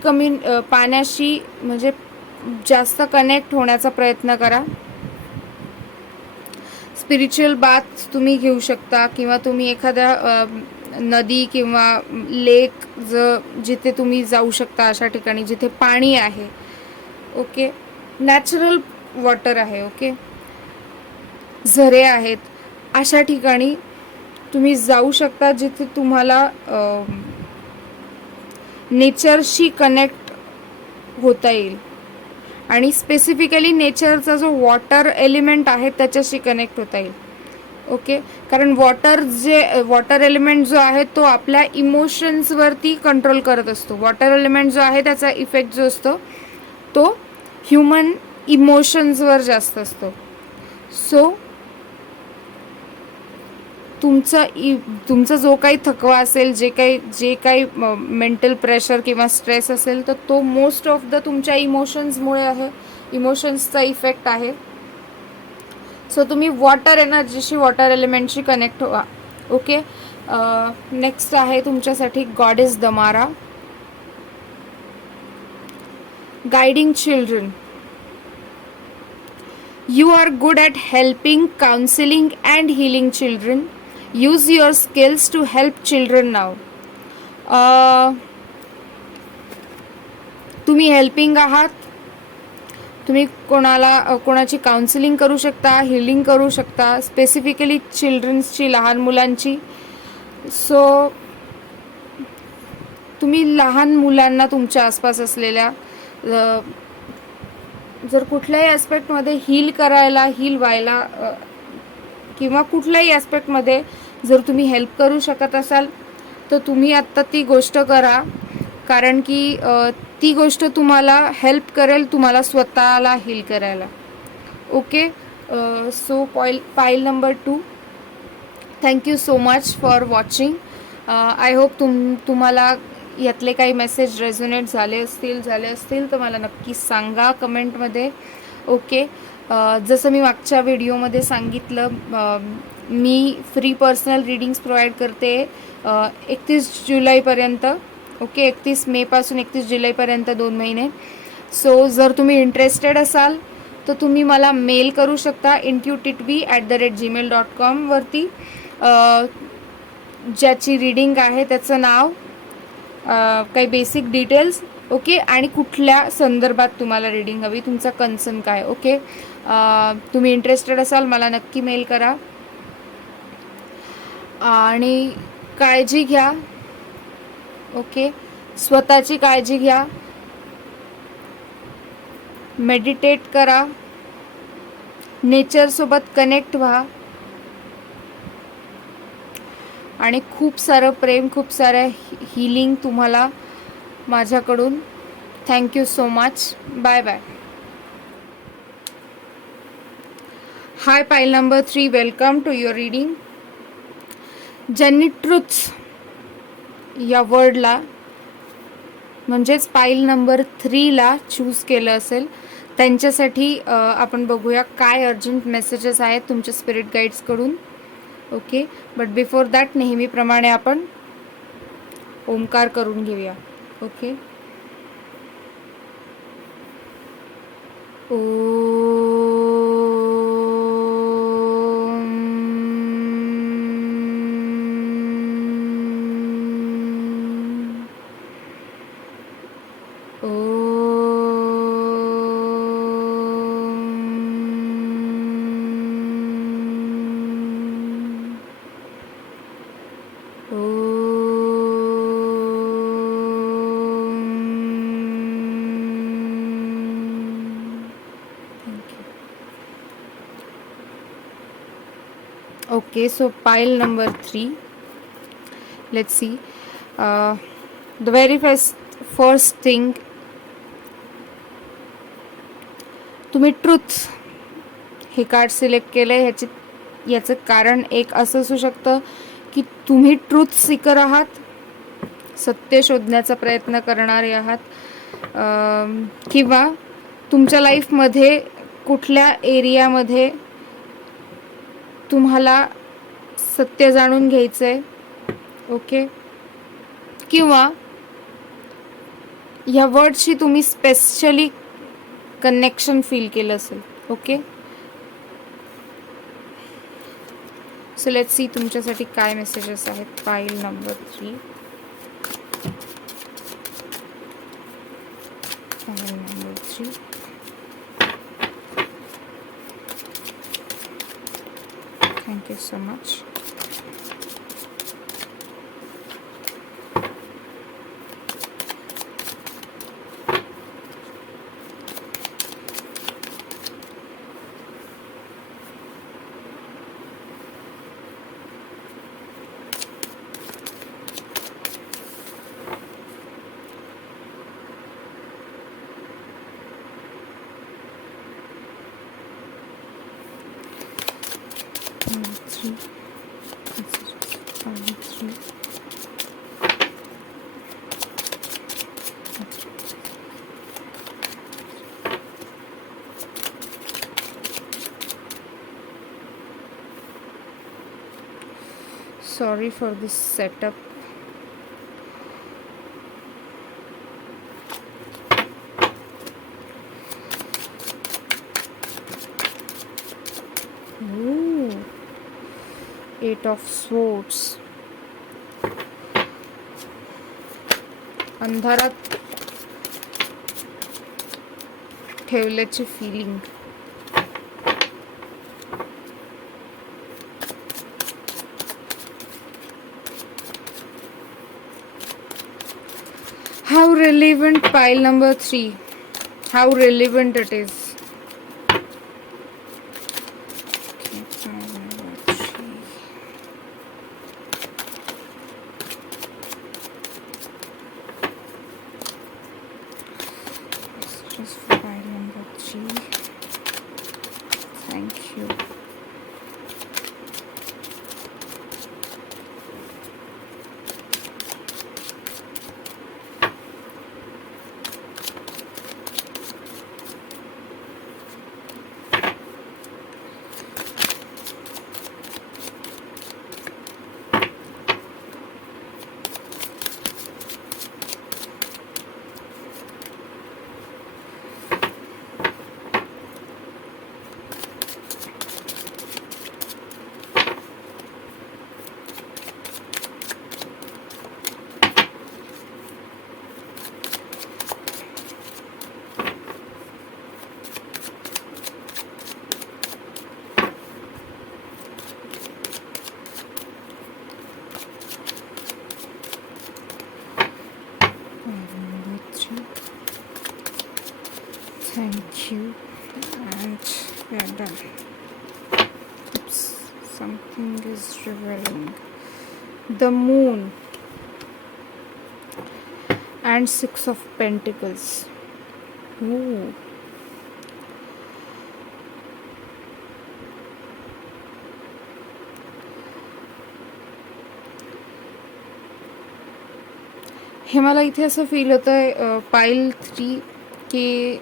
म्हणजे जास्त कनेक्ट होण्याचा प्रयत्न करा. स्पिरिच्युअल बाथ तुम्ही घेऊ शकता, किंवा तुम्ही एखाद्या नदी किंवा लेक जिथे तुम्ही जाऊ शकता, अशा ठिकाणी जिथे पाणी आहे. ओके, नॅचरल वॉटर आहे. ओके, झरे आहेत, अशा ठिकाणी तुम्ही जाऊ शकता जिथे तुम्हाला नेचरशी कनेक्ट होता येईल. आणि स्पेसिफिकली नेचरचा जो वॉटर एलिमेंट आहे त्याच्याशी कनेक्ट होता येईल. ओके, कारण वॉटर एलिमेंट जो आहे तो आपल्या इमोशन्सवरती कंट्रोल करत असतो. वॉटर एलिमेंट जो आहे त्याचा इफेक्ट जो असतो तो ह्युमन इमोशन्सवर जास्त असतो. सो तुमचा जो काही थकवा असेल, जे काही मेंटल प्रेशर किंवा स्ट्रेस असेल, तर तो मोस्ट ऑफ द तुमच्या इमोशन्समुळे आहे, इमोशन्सचा इफेक्ट आहे. सो तुम्ही वॉटर एनर्जीशी, वॉटर एलिमेंटशी कनेक्ट व्हा. ओके, नेक्स्ट आहे तुमच्यासाठी goddess Damara, guiding children. You are good at helping, counseling and healing children. Use your skills to help children now. तुम्ही हेल्पिंग आहात. तुम्ही कोणाची काउन्सिलिंग करू शकता, हिलिंग करू शकता, स्पेसिफिकली चिल्ड्रन्सची, लहान मुलांची. सो तुम्ही लहान मुलांना तुमच्या आसपास असलेल्या जर कुठल्याही ॲस्पेक्टमध्ये हील व्हायला किंवा कुठल्याही ॲस्पेक्टमध्ये जर तुम्ही हेल्प करू शकत असाल तर तुम्ही आत्ता ती गोष्ट करा, कारण की ती गोष्ट तुम्हाला हेल्प करेल तुम्हाला स्वतःला हील करायला. ओके, सो पाईल number 2, thank you so much for watching. I hope तुम्हाला यातले काही मेसेज रेझोनेट झाले असतील तर मला नक्की सांगा कमेंटमध्ये. ओके, जसं मी मागच्या व्हिडिओमध्ये सांगितलं, मी फ्री पर्सनल रीडिंग्स प्रोव्हाइड करते 31 जुलैपर्यंत. ओके, 31 मेपासून 31 जुलैपर्यंत 2 महिने. सो जर तुम्ही इंटरेस्टेड असाल तर तुम्ही मला मेल करू शकता intuitively@gmail.com वरती. ज्याची रीडिंग आहे त्याचं नाव, काही बेसिक डिटेल्स. ओके, आणि कुठल्या संदर्भात तुम्हाला रीडिंग हवी, तुमचा कन्सर्न काय. ओके, तुम्ही इंटरेस्टेड असाल मला नक्की मेल करा. आणि काळजी घ्या. ओके, स्वतःची काळजी घ्या, मेडिटेट करा, नेचरसोबत कनेक्ट व्हा आणि खूप सारं प्रेम, खूप सारं हीलिंग तुम्हाला माझ्याकडून. Thank you so much. Bye bye. Hi pile number 3, welcome to your reading. ज्यांनी ट्रुथ्स या वर्डला म्हणजेच पाईल नंबर 3ला चूज केलं असेल त्यांच्यासाठी आपण बघूया काय अर्जंट मेसेजेस आहेत तुमच्या स्पिरिट गाईड्सकडून. ओके, बट बिफोर दॅट नेहमीप्रमाणे आपण ओमकार करून घेऊया. Okay, Okay, so pile number 3. Let's see. The very first thing, तुम्ही ट्रुथ हे कार्ड सिलेक्ट केलं. याचं कारण एक असं असू शकतं की तुम्ही ट्रुथ सीकर आहात, सत्य शोधण्याचा प्रयत्न करणारे आहात, किंवा तुमच्या लाईफमध्ये कुठल्या एरियामध्ये तुम्हाला सत्य जाणून घ्यायचं आहे. ओके, किंवा ह्या वर्डशी तुम्ही स्पेशली कनेक्शन फील केलं असेल. ओके, सो लेट्स सी तुमच्यासाठी काय मेसेजेस आहेत. File number 3, file number 3. Thank you so much. 3 pile 3 sorry for this setup. Ooh, 8 of swords. अंधारात ठेवल्याची feeling. How relevant pile number 3? How relevant it is. Okay, pile number 3. Just for pile number 3. Thank you. Thank you, and we are done. Oops, something is revealing. The moon and 6 of Pentacles. Ooh. हे मला इथे असं feel होतं आहे पाईल 3 की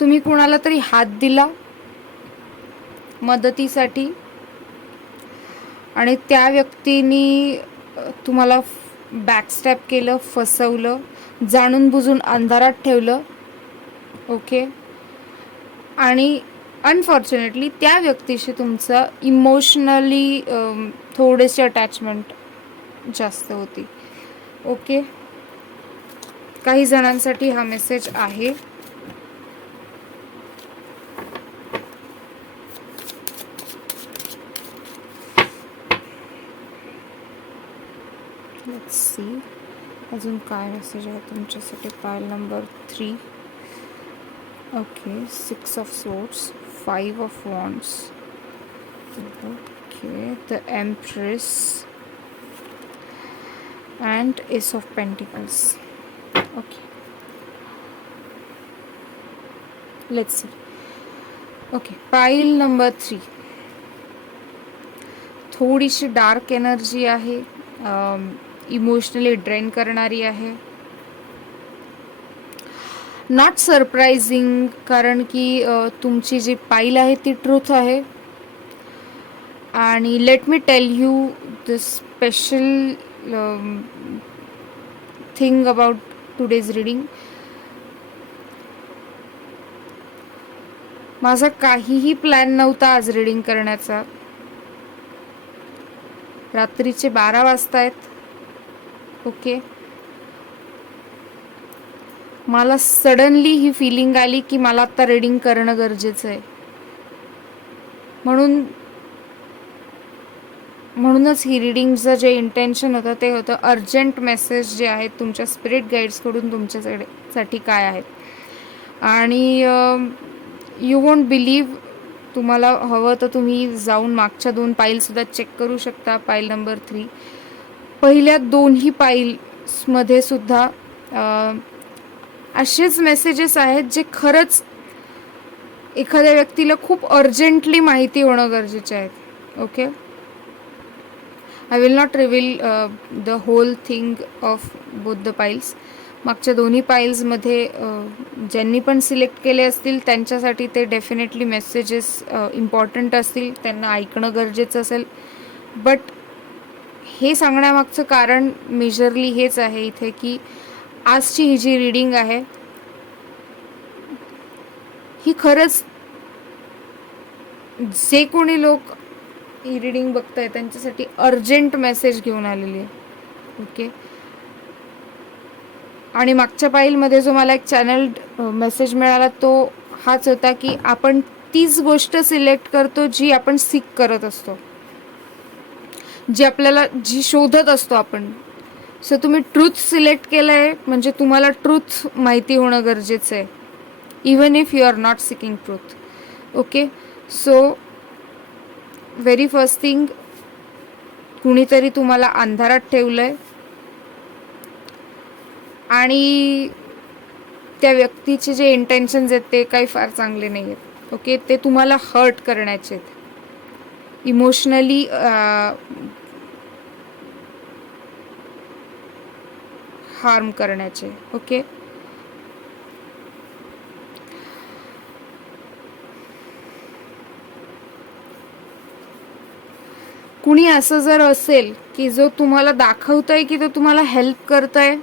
तुम्ही कुणाला तरी हात दिला मदतीसाठी आणि त्या व्यक्तीनी तुम्हाला बॅकस्टॅप केलं, फसवलं, जाणून बुजून अंधारात ठेवलं. ओके. आणि अनफॉर्च्युनेटली त्या व्यक्तीशी तुमचं इमोशनली थोडेसे अटॅचमेंट जास्त होती. ओके. काही जणांसाठी हा मेसेज आहे. लेट्स सी अजून काय मेसेज आहे तुमच्यासाठी. पाईल number 3. Okay. 6 of swords, 5 of wands. Okay. The empress and Ace of Pentacles. Okay, let's see. Okay, pile number 3 थोडीशी डार्क एनर्जी आहे, इमोशनली ड्रेन करणारी आहे. नॉट सरप्राइजिंग, कारण की तुमची जी पाईल आहे ती ट्रूथ आहे. आणि let me tell you the special thing about today's reading. माझा काहीही प्लॅन नव्हता आज रीडिंग करण्याचा. रात्रीचे 12 वाजतायत. ओके. मला सडनली ही फिलिंग आली की मला आता रीडिंग करणं गरजेचं आहे. म्हणूनच ही रीडिंगचं जे इंटेन्शन होतं ते होतं अर्जंट मेसेज जे आहेत तुमच्या स्पिरिट गाईड्सकडून तुमच्यासाठी काय आहेत. आणि यू वोंट बिलीव्ह, तुम्हाला हवं तर तुम्ही जाऊन मागच्या 2 पाईलसुद्धा चेक करू शकता. पाईल नंबर 3 पहिल्या 2ही पाईल्समध्ये सुद्धा असेच मेसेजेस आहेत जे खरंच एखाद्या व्यक्तीला खूप अर्जंटली माहिती होणं गरजेचे आहे. Okay, I will not reveal the whole thing of both the piles. मागच्या दोन्ही पाईल्समध्ये ज्यांनी पण सिलेक्ट केले असतील त्यांच्यासाठी ते डेफिनेटली मेसेजेस इम्पॉर्टंट असतील, त्यांना ऐकणं गरजेचं असेल. बट हे सांगण्यामागचं कारण मेजरली हेच आहे इथे की आजची ही जी रीडिंग आहे ही खरंच जे कोणी लोक ही रीडिंग बघताय त्यांच्यासाठी अर्जंट मेसेज घेऊन आलेली आहे. ओके, आणि मागच्या पाईलमध्ये जो मला एक चॅनल मेसेज मिळाला तो हाच होता की आपण तीच गोष्ट सिलेक्ट करतो जी आपण सीक करत असतो, जी शोधत असतो आपण. सो तुम्ही ट्रूथ सिलेक्ट केलं आहे म्हणजे तुम्हाला ट्रूथ माहिती होणं गरजेचं आहे, even if you are not seeking truth. Okay, so very first thing, कुणीतरी तुम्हाला अंधारात ठेवलं आहे आणि त्या व्यक्तीचे जे इंटेन्शन्स आहेत ते काही फार चांगले नाही आहेत. ओके, ते तुम्हाला हर्ट करण्याचे आहेत, इमोशनली हार्म करण्याचे. ओके, कुणी असं जर असेल की जो तुम्हाला दाखवतंय की तो तुम्हाला हेल्प करतंय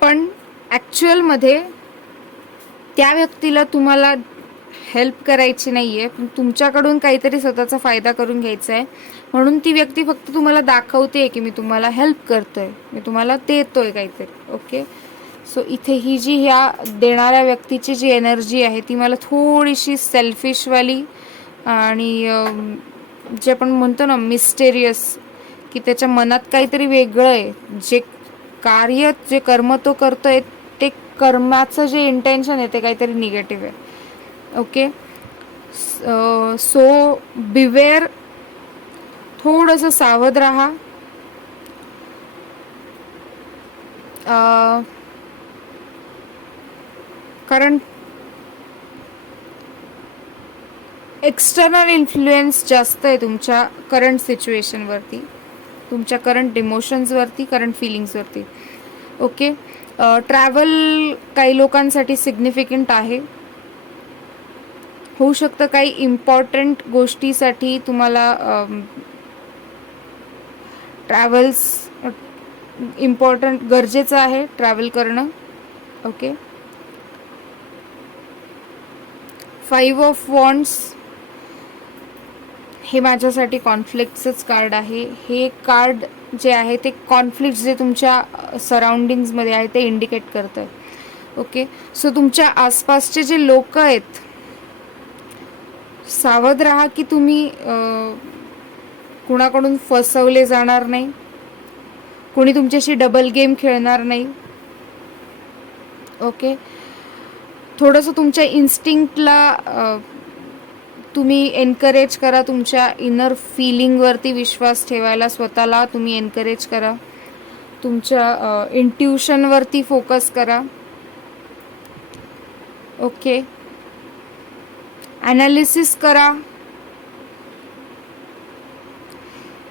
पण ॲक्च्युअलमध्ये त्या व्यक्तीला तुम्हाला हेल्प करायची नाही आहे, पण तुमच्याकडून काहीतरी स्वतःचा फायदा करून घ्यायचा आहे, म्हणून ती व्यक्ती फक्त तुम्हाला दाखवते की मी तुम्हाला हेल्प करतोय, मी तुम्हाला देतोय काहीतरी. ओके, सो इथे ही जी ह्या देणाऱ्या व्यक्तीची जी एनर्जी आहे ती मला थोडीशी सेल्फिशवाली आणि जे आपण म्हणतो ना मिस्टेरियस, की त्याच्या मनात काहीतरी वेगळं आहे, जे कर्म तो करतोय ते कर्माचं जे इंटेन्शन आहे ते काहीतरी निगेटिव्ह आहे. ओके, सो बिवेअर, थोडंसं सावध राहा. कारण एक्सटर्नल इन्फ्लुएन्स जास्त आहे तुमच्या करंट सिच्युएशनवरती, तुमच्या करंट इमोशन्सवरती, करंट फिलिंग्सवरती. ओके, ट्रॅव्हल काही लोकांसाठी सिग्निफिकंट आहे. होऊ शकतं काही इम्पॉर्टंट गोष्टीसाठी तुम्हाला ट्रॅव्हल्स इम्पॉर्टंट गरजेचं आहे ट्रॅव्हल करणं. ओके, 5 ऑफ वॉन्ड्स हे माझ्यासाठी कॉन्फ्लिक्टचंच कार्ड आहे. हे कार्ड जे आहे ते कॉन्फ्लिक्ट जे तुमच्या सराउंडिंग्समध्ये आहे ते इंडिकेट करतं आहे. ओके, सो तुमच्या आसपासचे जे लोक आहेत सावध राहा की तुम्ही कुणाकडून फसवले जाणार नाही, कोणी तुमच्याशी डबल गेम खेळणार नाही. ओके, थोडंसं तुमच्या इन्स्टिंक्टला तुम्ही एनकरेज करा, तुमच्या इनर फिलिंगवरती विश्वास ठेवायला स्वतःला तुम्ही एनकरेज करा, तुमच्या इंट्युशनवरती फोकस करा. ओके, ॲनालिसिस करा.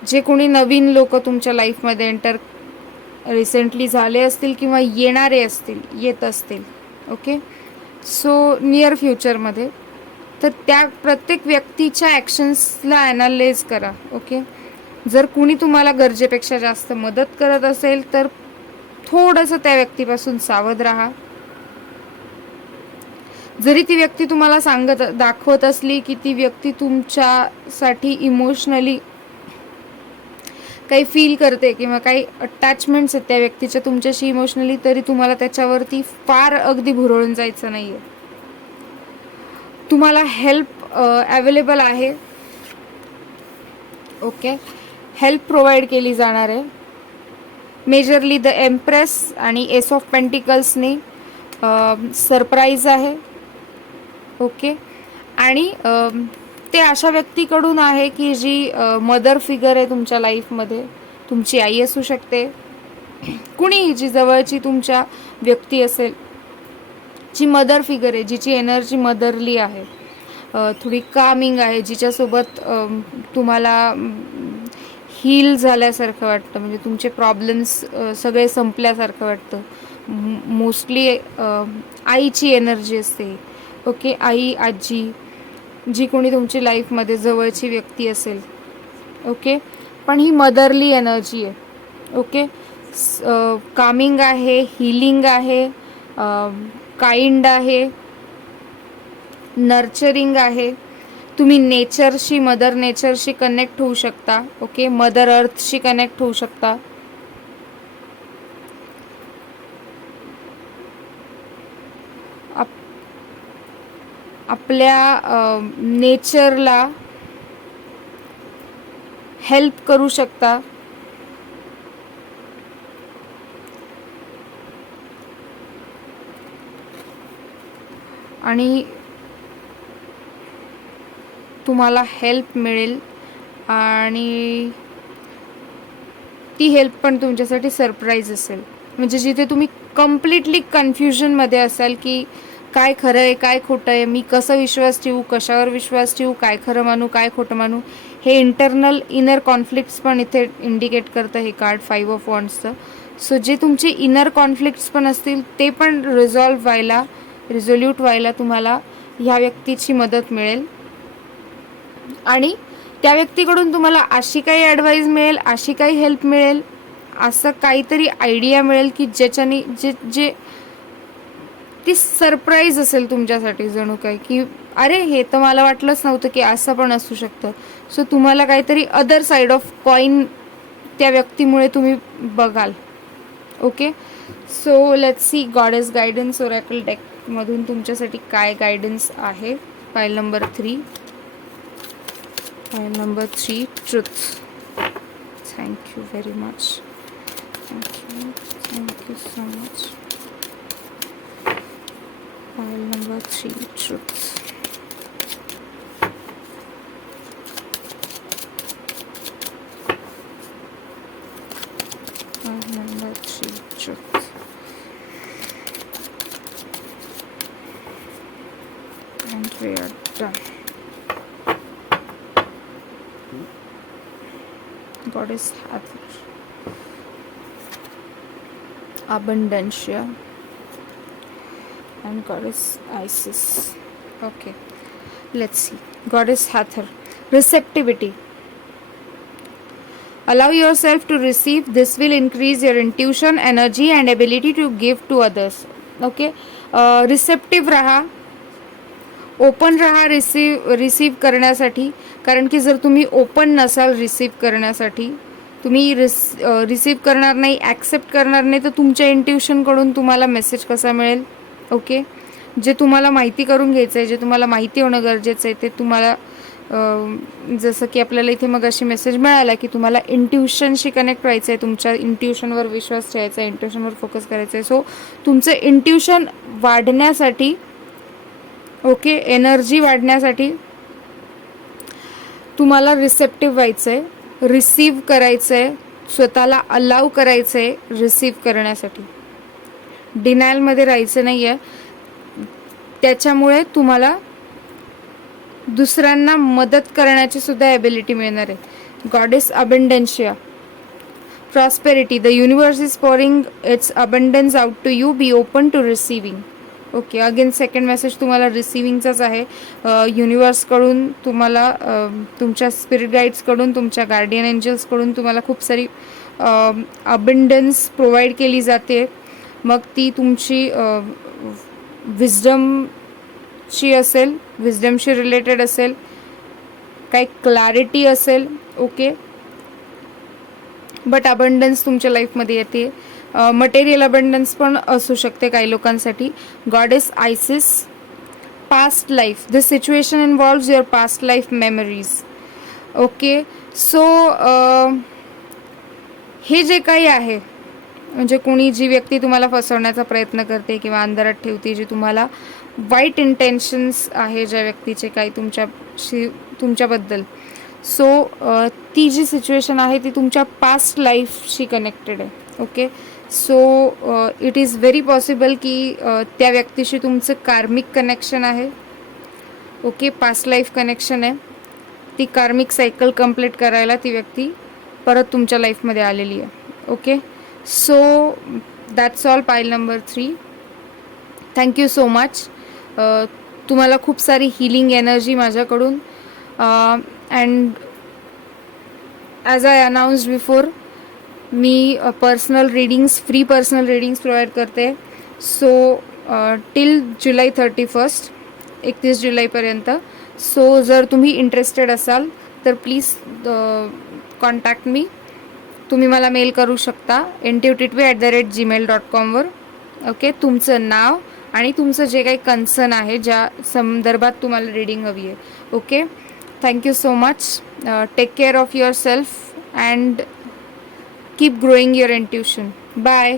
जे कोणी नवीन लोक तुमच्या लाईफमध्ये एंटर रिसेंटली झाले असतील किंवा येणारे असतील, येत असतील, ओके, सो नियर फ्युचरमध्ये, तर त्या प्रत्येक व्यक्तीच्या ॲक्शन्सला ॲनालाइज करा. ओके, जर कुणी तुम्हाला गरजेपेक्षा जास्त मदत करत असेल तर थोडंसं त्या व्यक्तीपासून सावध राहा. जरी ती व्यक्ती तुम्हाला दाखवत असली की ती व्यक्ती तुमच्यासाठी इमोशनली काही फील करते किंवा काही अटॅचमेंट्स आहेत त्या व्यक्तीच्या तुमच्याशी इमोशनली, तरी तुम्हाला त्याच्यावरती फार अगदी भुरळून जायचं नाही आहे. तुम्हाला हेल्प अवेलेबल आहे. ओके, हेल्प प्रोव्हाइड केली जाणार आहे. मेजरली द एम्प्रेस आणि एस ऑफ पेंटिकल्सने सरप्राईज आहे. ओके, आणि ते अशा व्यक्तीकडून आहे की जी मदर फिगर आहे तुमच्या लाईफमध्ये. तुमची आई असू शकते, कुणीही जी जवळची तुमच्या व्यक्ती असेल जी मदर फिगर आहे, जिची एनर्जी मदरली आहे, थोडी कामिंग आहे, जिच्यासोबत तुम्हाला हील झाल्यासारखं वाटतं, म्हणजे तुमचे प्रॉब्लेम्स सगळे संपल्यासारखं वाटतं. मोस्टली आईची एनर्जी असते. ओके, आई, आजी, जी कोणी तुमची लाईफमध्ये जवळची व्यक्ती असेल. ओके, पण ही मदरली एनर्जी आहे. ओके, कामिंग आहे, हिलिंग आहे, काइंड आहे, नर्चरिंग आहे. तुम्ही नेचरशी, मदर नेचरशी कनेक्ट होऊ शकता. ओके, मदर अर्थशी कनेक्ट होऊ शकता. आपल्या नेचरला हेल्प करू शकता. आणि तुम्हाला हेल्प मिळेल, आणि ती हेल्प पण तुमच्यासाठी सरप्राईज असेल. म्हणजे जिथे तुम्ही कम्प्लिटली कन्फ्युजनमध्ये असाल की काय खरं आहे, काय खोटं आहे, मी कसं विश्वास ठेवू, कशावर विश्वास ठेवू, काय खरं मानू, काय खोटं मानू, हे इंटरनल इनर कॉन्फ्लिक्ट्स पण इथे इंडिकेट करतं हे कार्ड 5 ऑफ वॉन्ड्सचं. सो जे तुमचे इनर कॉन्फ्लिक्ट्स पण असतील ते पण रिझोल्यूट व्हायला तुम्हाला ह्या व्यक्तीची मदत मिळेल. आणि त्या व्यक्तीकडून तुम्हाला अशी काही ॲडवाईस मिळेल, अशी काही हेल्प मिळेल, असं काहीतरी आयडिया मिळेल की ज्याच्याने जे ती सरप्राईज असेल तुमच्यासाठी, जणू काय की अरे हे तर मला वाटलंच नव्हतं की असं पण असू शकतं. सो तुम्हाला काहीतरी अदर साईड ऑफ कॉईन त्या व्यक्तीमुळे तुम्ही बघाल. Okay, so let's see goddess guidance oracle डेकमधून तुमच्यासाठी काय गायडन्स आहे. File number 3. File number 3, truth. Thank you very much. Thank you so much. File number 3, truth. File number 3, truth. And we are done. Goddess Hathor, Abundantia, and Goddess Isis. Okay, let's see. Goddess Hathor, receptivity. Allow yourself to receive. This will increase your intuition, energy, and ability to give to others. Okay, receptive रहा, open राहा receive करण्यासाठी. कारण की जर तुम्ही open नसाल receive करण्यासाठी, तुम्ही रिसीव करणार नाही, ॲक्सेप्ट करणार नाही, तर तुमच्या इंट्युशनकडून तुम्हाला मेसेज कसा मिळेल. ओके, जे तुम्हाला माहिती करून घ्यायचं आहे, जे तुम्हाला माहिती होणं गरजेचं आहे, ते तुम्हाला जसं की आपल्याला इथे मग अशी मेसेज मिळाला की तुम्हाला इंट्युशनशी कनेक्ट व्हायचं आहे, तुमच्या इंट्युशनवर विश्वास ठेवायचा आहे, इंट्युशनवर फोकस करायचं आहे. सो तुमचं इंट्युशन वाढण्यासाठी, ओके, एनर्जी वाढण्यासाठी तुम्हाला रिसेप्टिव्ह व्हायचं आहे, रिसीव करायचं आहे, स्वतःला अलाव करायचं आहे रिसीव करण्यासाठी. डिनायलमध्ये राहायचं नाही आहे. त्याच्यामुळे तुम्हाला दुसऱ्यांना मदत करण्याची सुद्धा एबिलिटी मिळणार आहे. Goddess Abundantia, prosperity. The universe is pouring its abundance out to you. Be open to receiving. Okay, again second message तुम्हाला रिसिविंगचाच आहे. युनिवर्सकडून तुम्हाला, तुमच्या स्पिरिट गाईड्सकडून, तुमच्या गार्डियन एंजल्सकडून तुम्हाला खूप सारी अबंडन्स प्रोव्हाइड केली जाते. मग ती तुमची विजडमची असेल, विजडमशी रिलेटेड असेल, काही क्लॅरिटी असेल. ओके, बट अबंडन्स तुमच्या लाईफमध्ये येते. मटेरियल अबंडन्स पण असू शकते काही लोकांसाठी. Goddess ISIS, past life. This situation involves your past life memories. Okay, so हे जे काही आहे, म्हणजे कोणी, जी व्यक्ती तुम्हाला फसवण्याचा प्रयत्न करते किंवा अंधारात ठेवते, जी तुम्हाला वाईट इंटेन्शन्स आहे ज्या व्यक्तीचे काही तुमच्याबद्दल, सो ती जी सिच्युएशन आहे ती तुमच्या पास्ट लाईफशी कनेक्टेड आहे. Okay. So it is very possible की त्या व्यक्तीशी तुमचं कार्मिक कनेक्शन आहे. ओके, पास्ट लाईफ कनेक्शन आहे. ती कार्मिक सायकल कंप्लीट करायला ती व्यक्ती परत तुमच्या लाईफमध्ये आलेली आहे. Okay, so that's all pile number 3. Thank you so much. तुम्हाला खूप सारी हिलिंग एनर्जी माझ्याकडून. And as I announced before, मी personal readings, free personal readings provide करते. सो टिल जुलै 31, 31 जुलैपर्यंत. सो जर तुम्ही इंटरेस्टेड असाल तर प्लीज कॉन्टॅक्ट मी. तुम्ही मला मेल करू शकता intuitively@gmail.com वर. ओके, तुमचं नाव आणि तुमचं जे काही कन्सर्न आहे, ज्या संदर्भात तुम्हाला रीडिंग हवी आहे. Okay, thank you so much. Take care of your self and keep growing your intuition. Bye.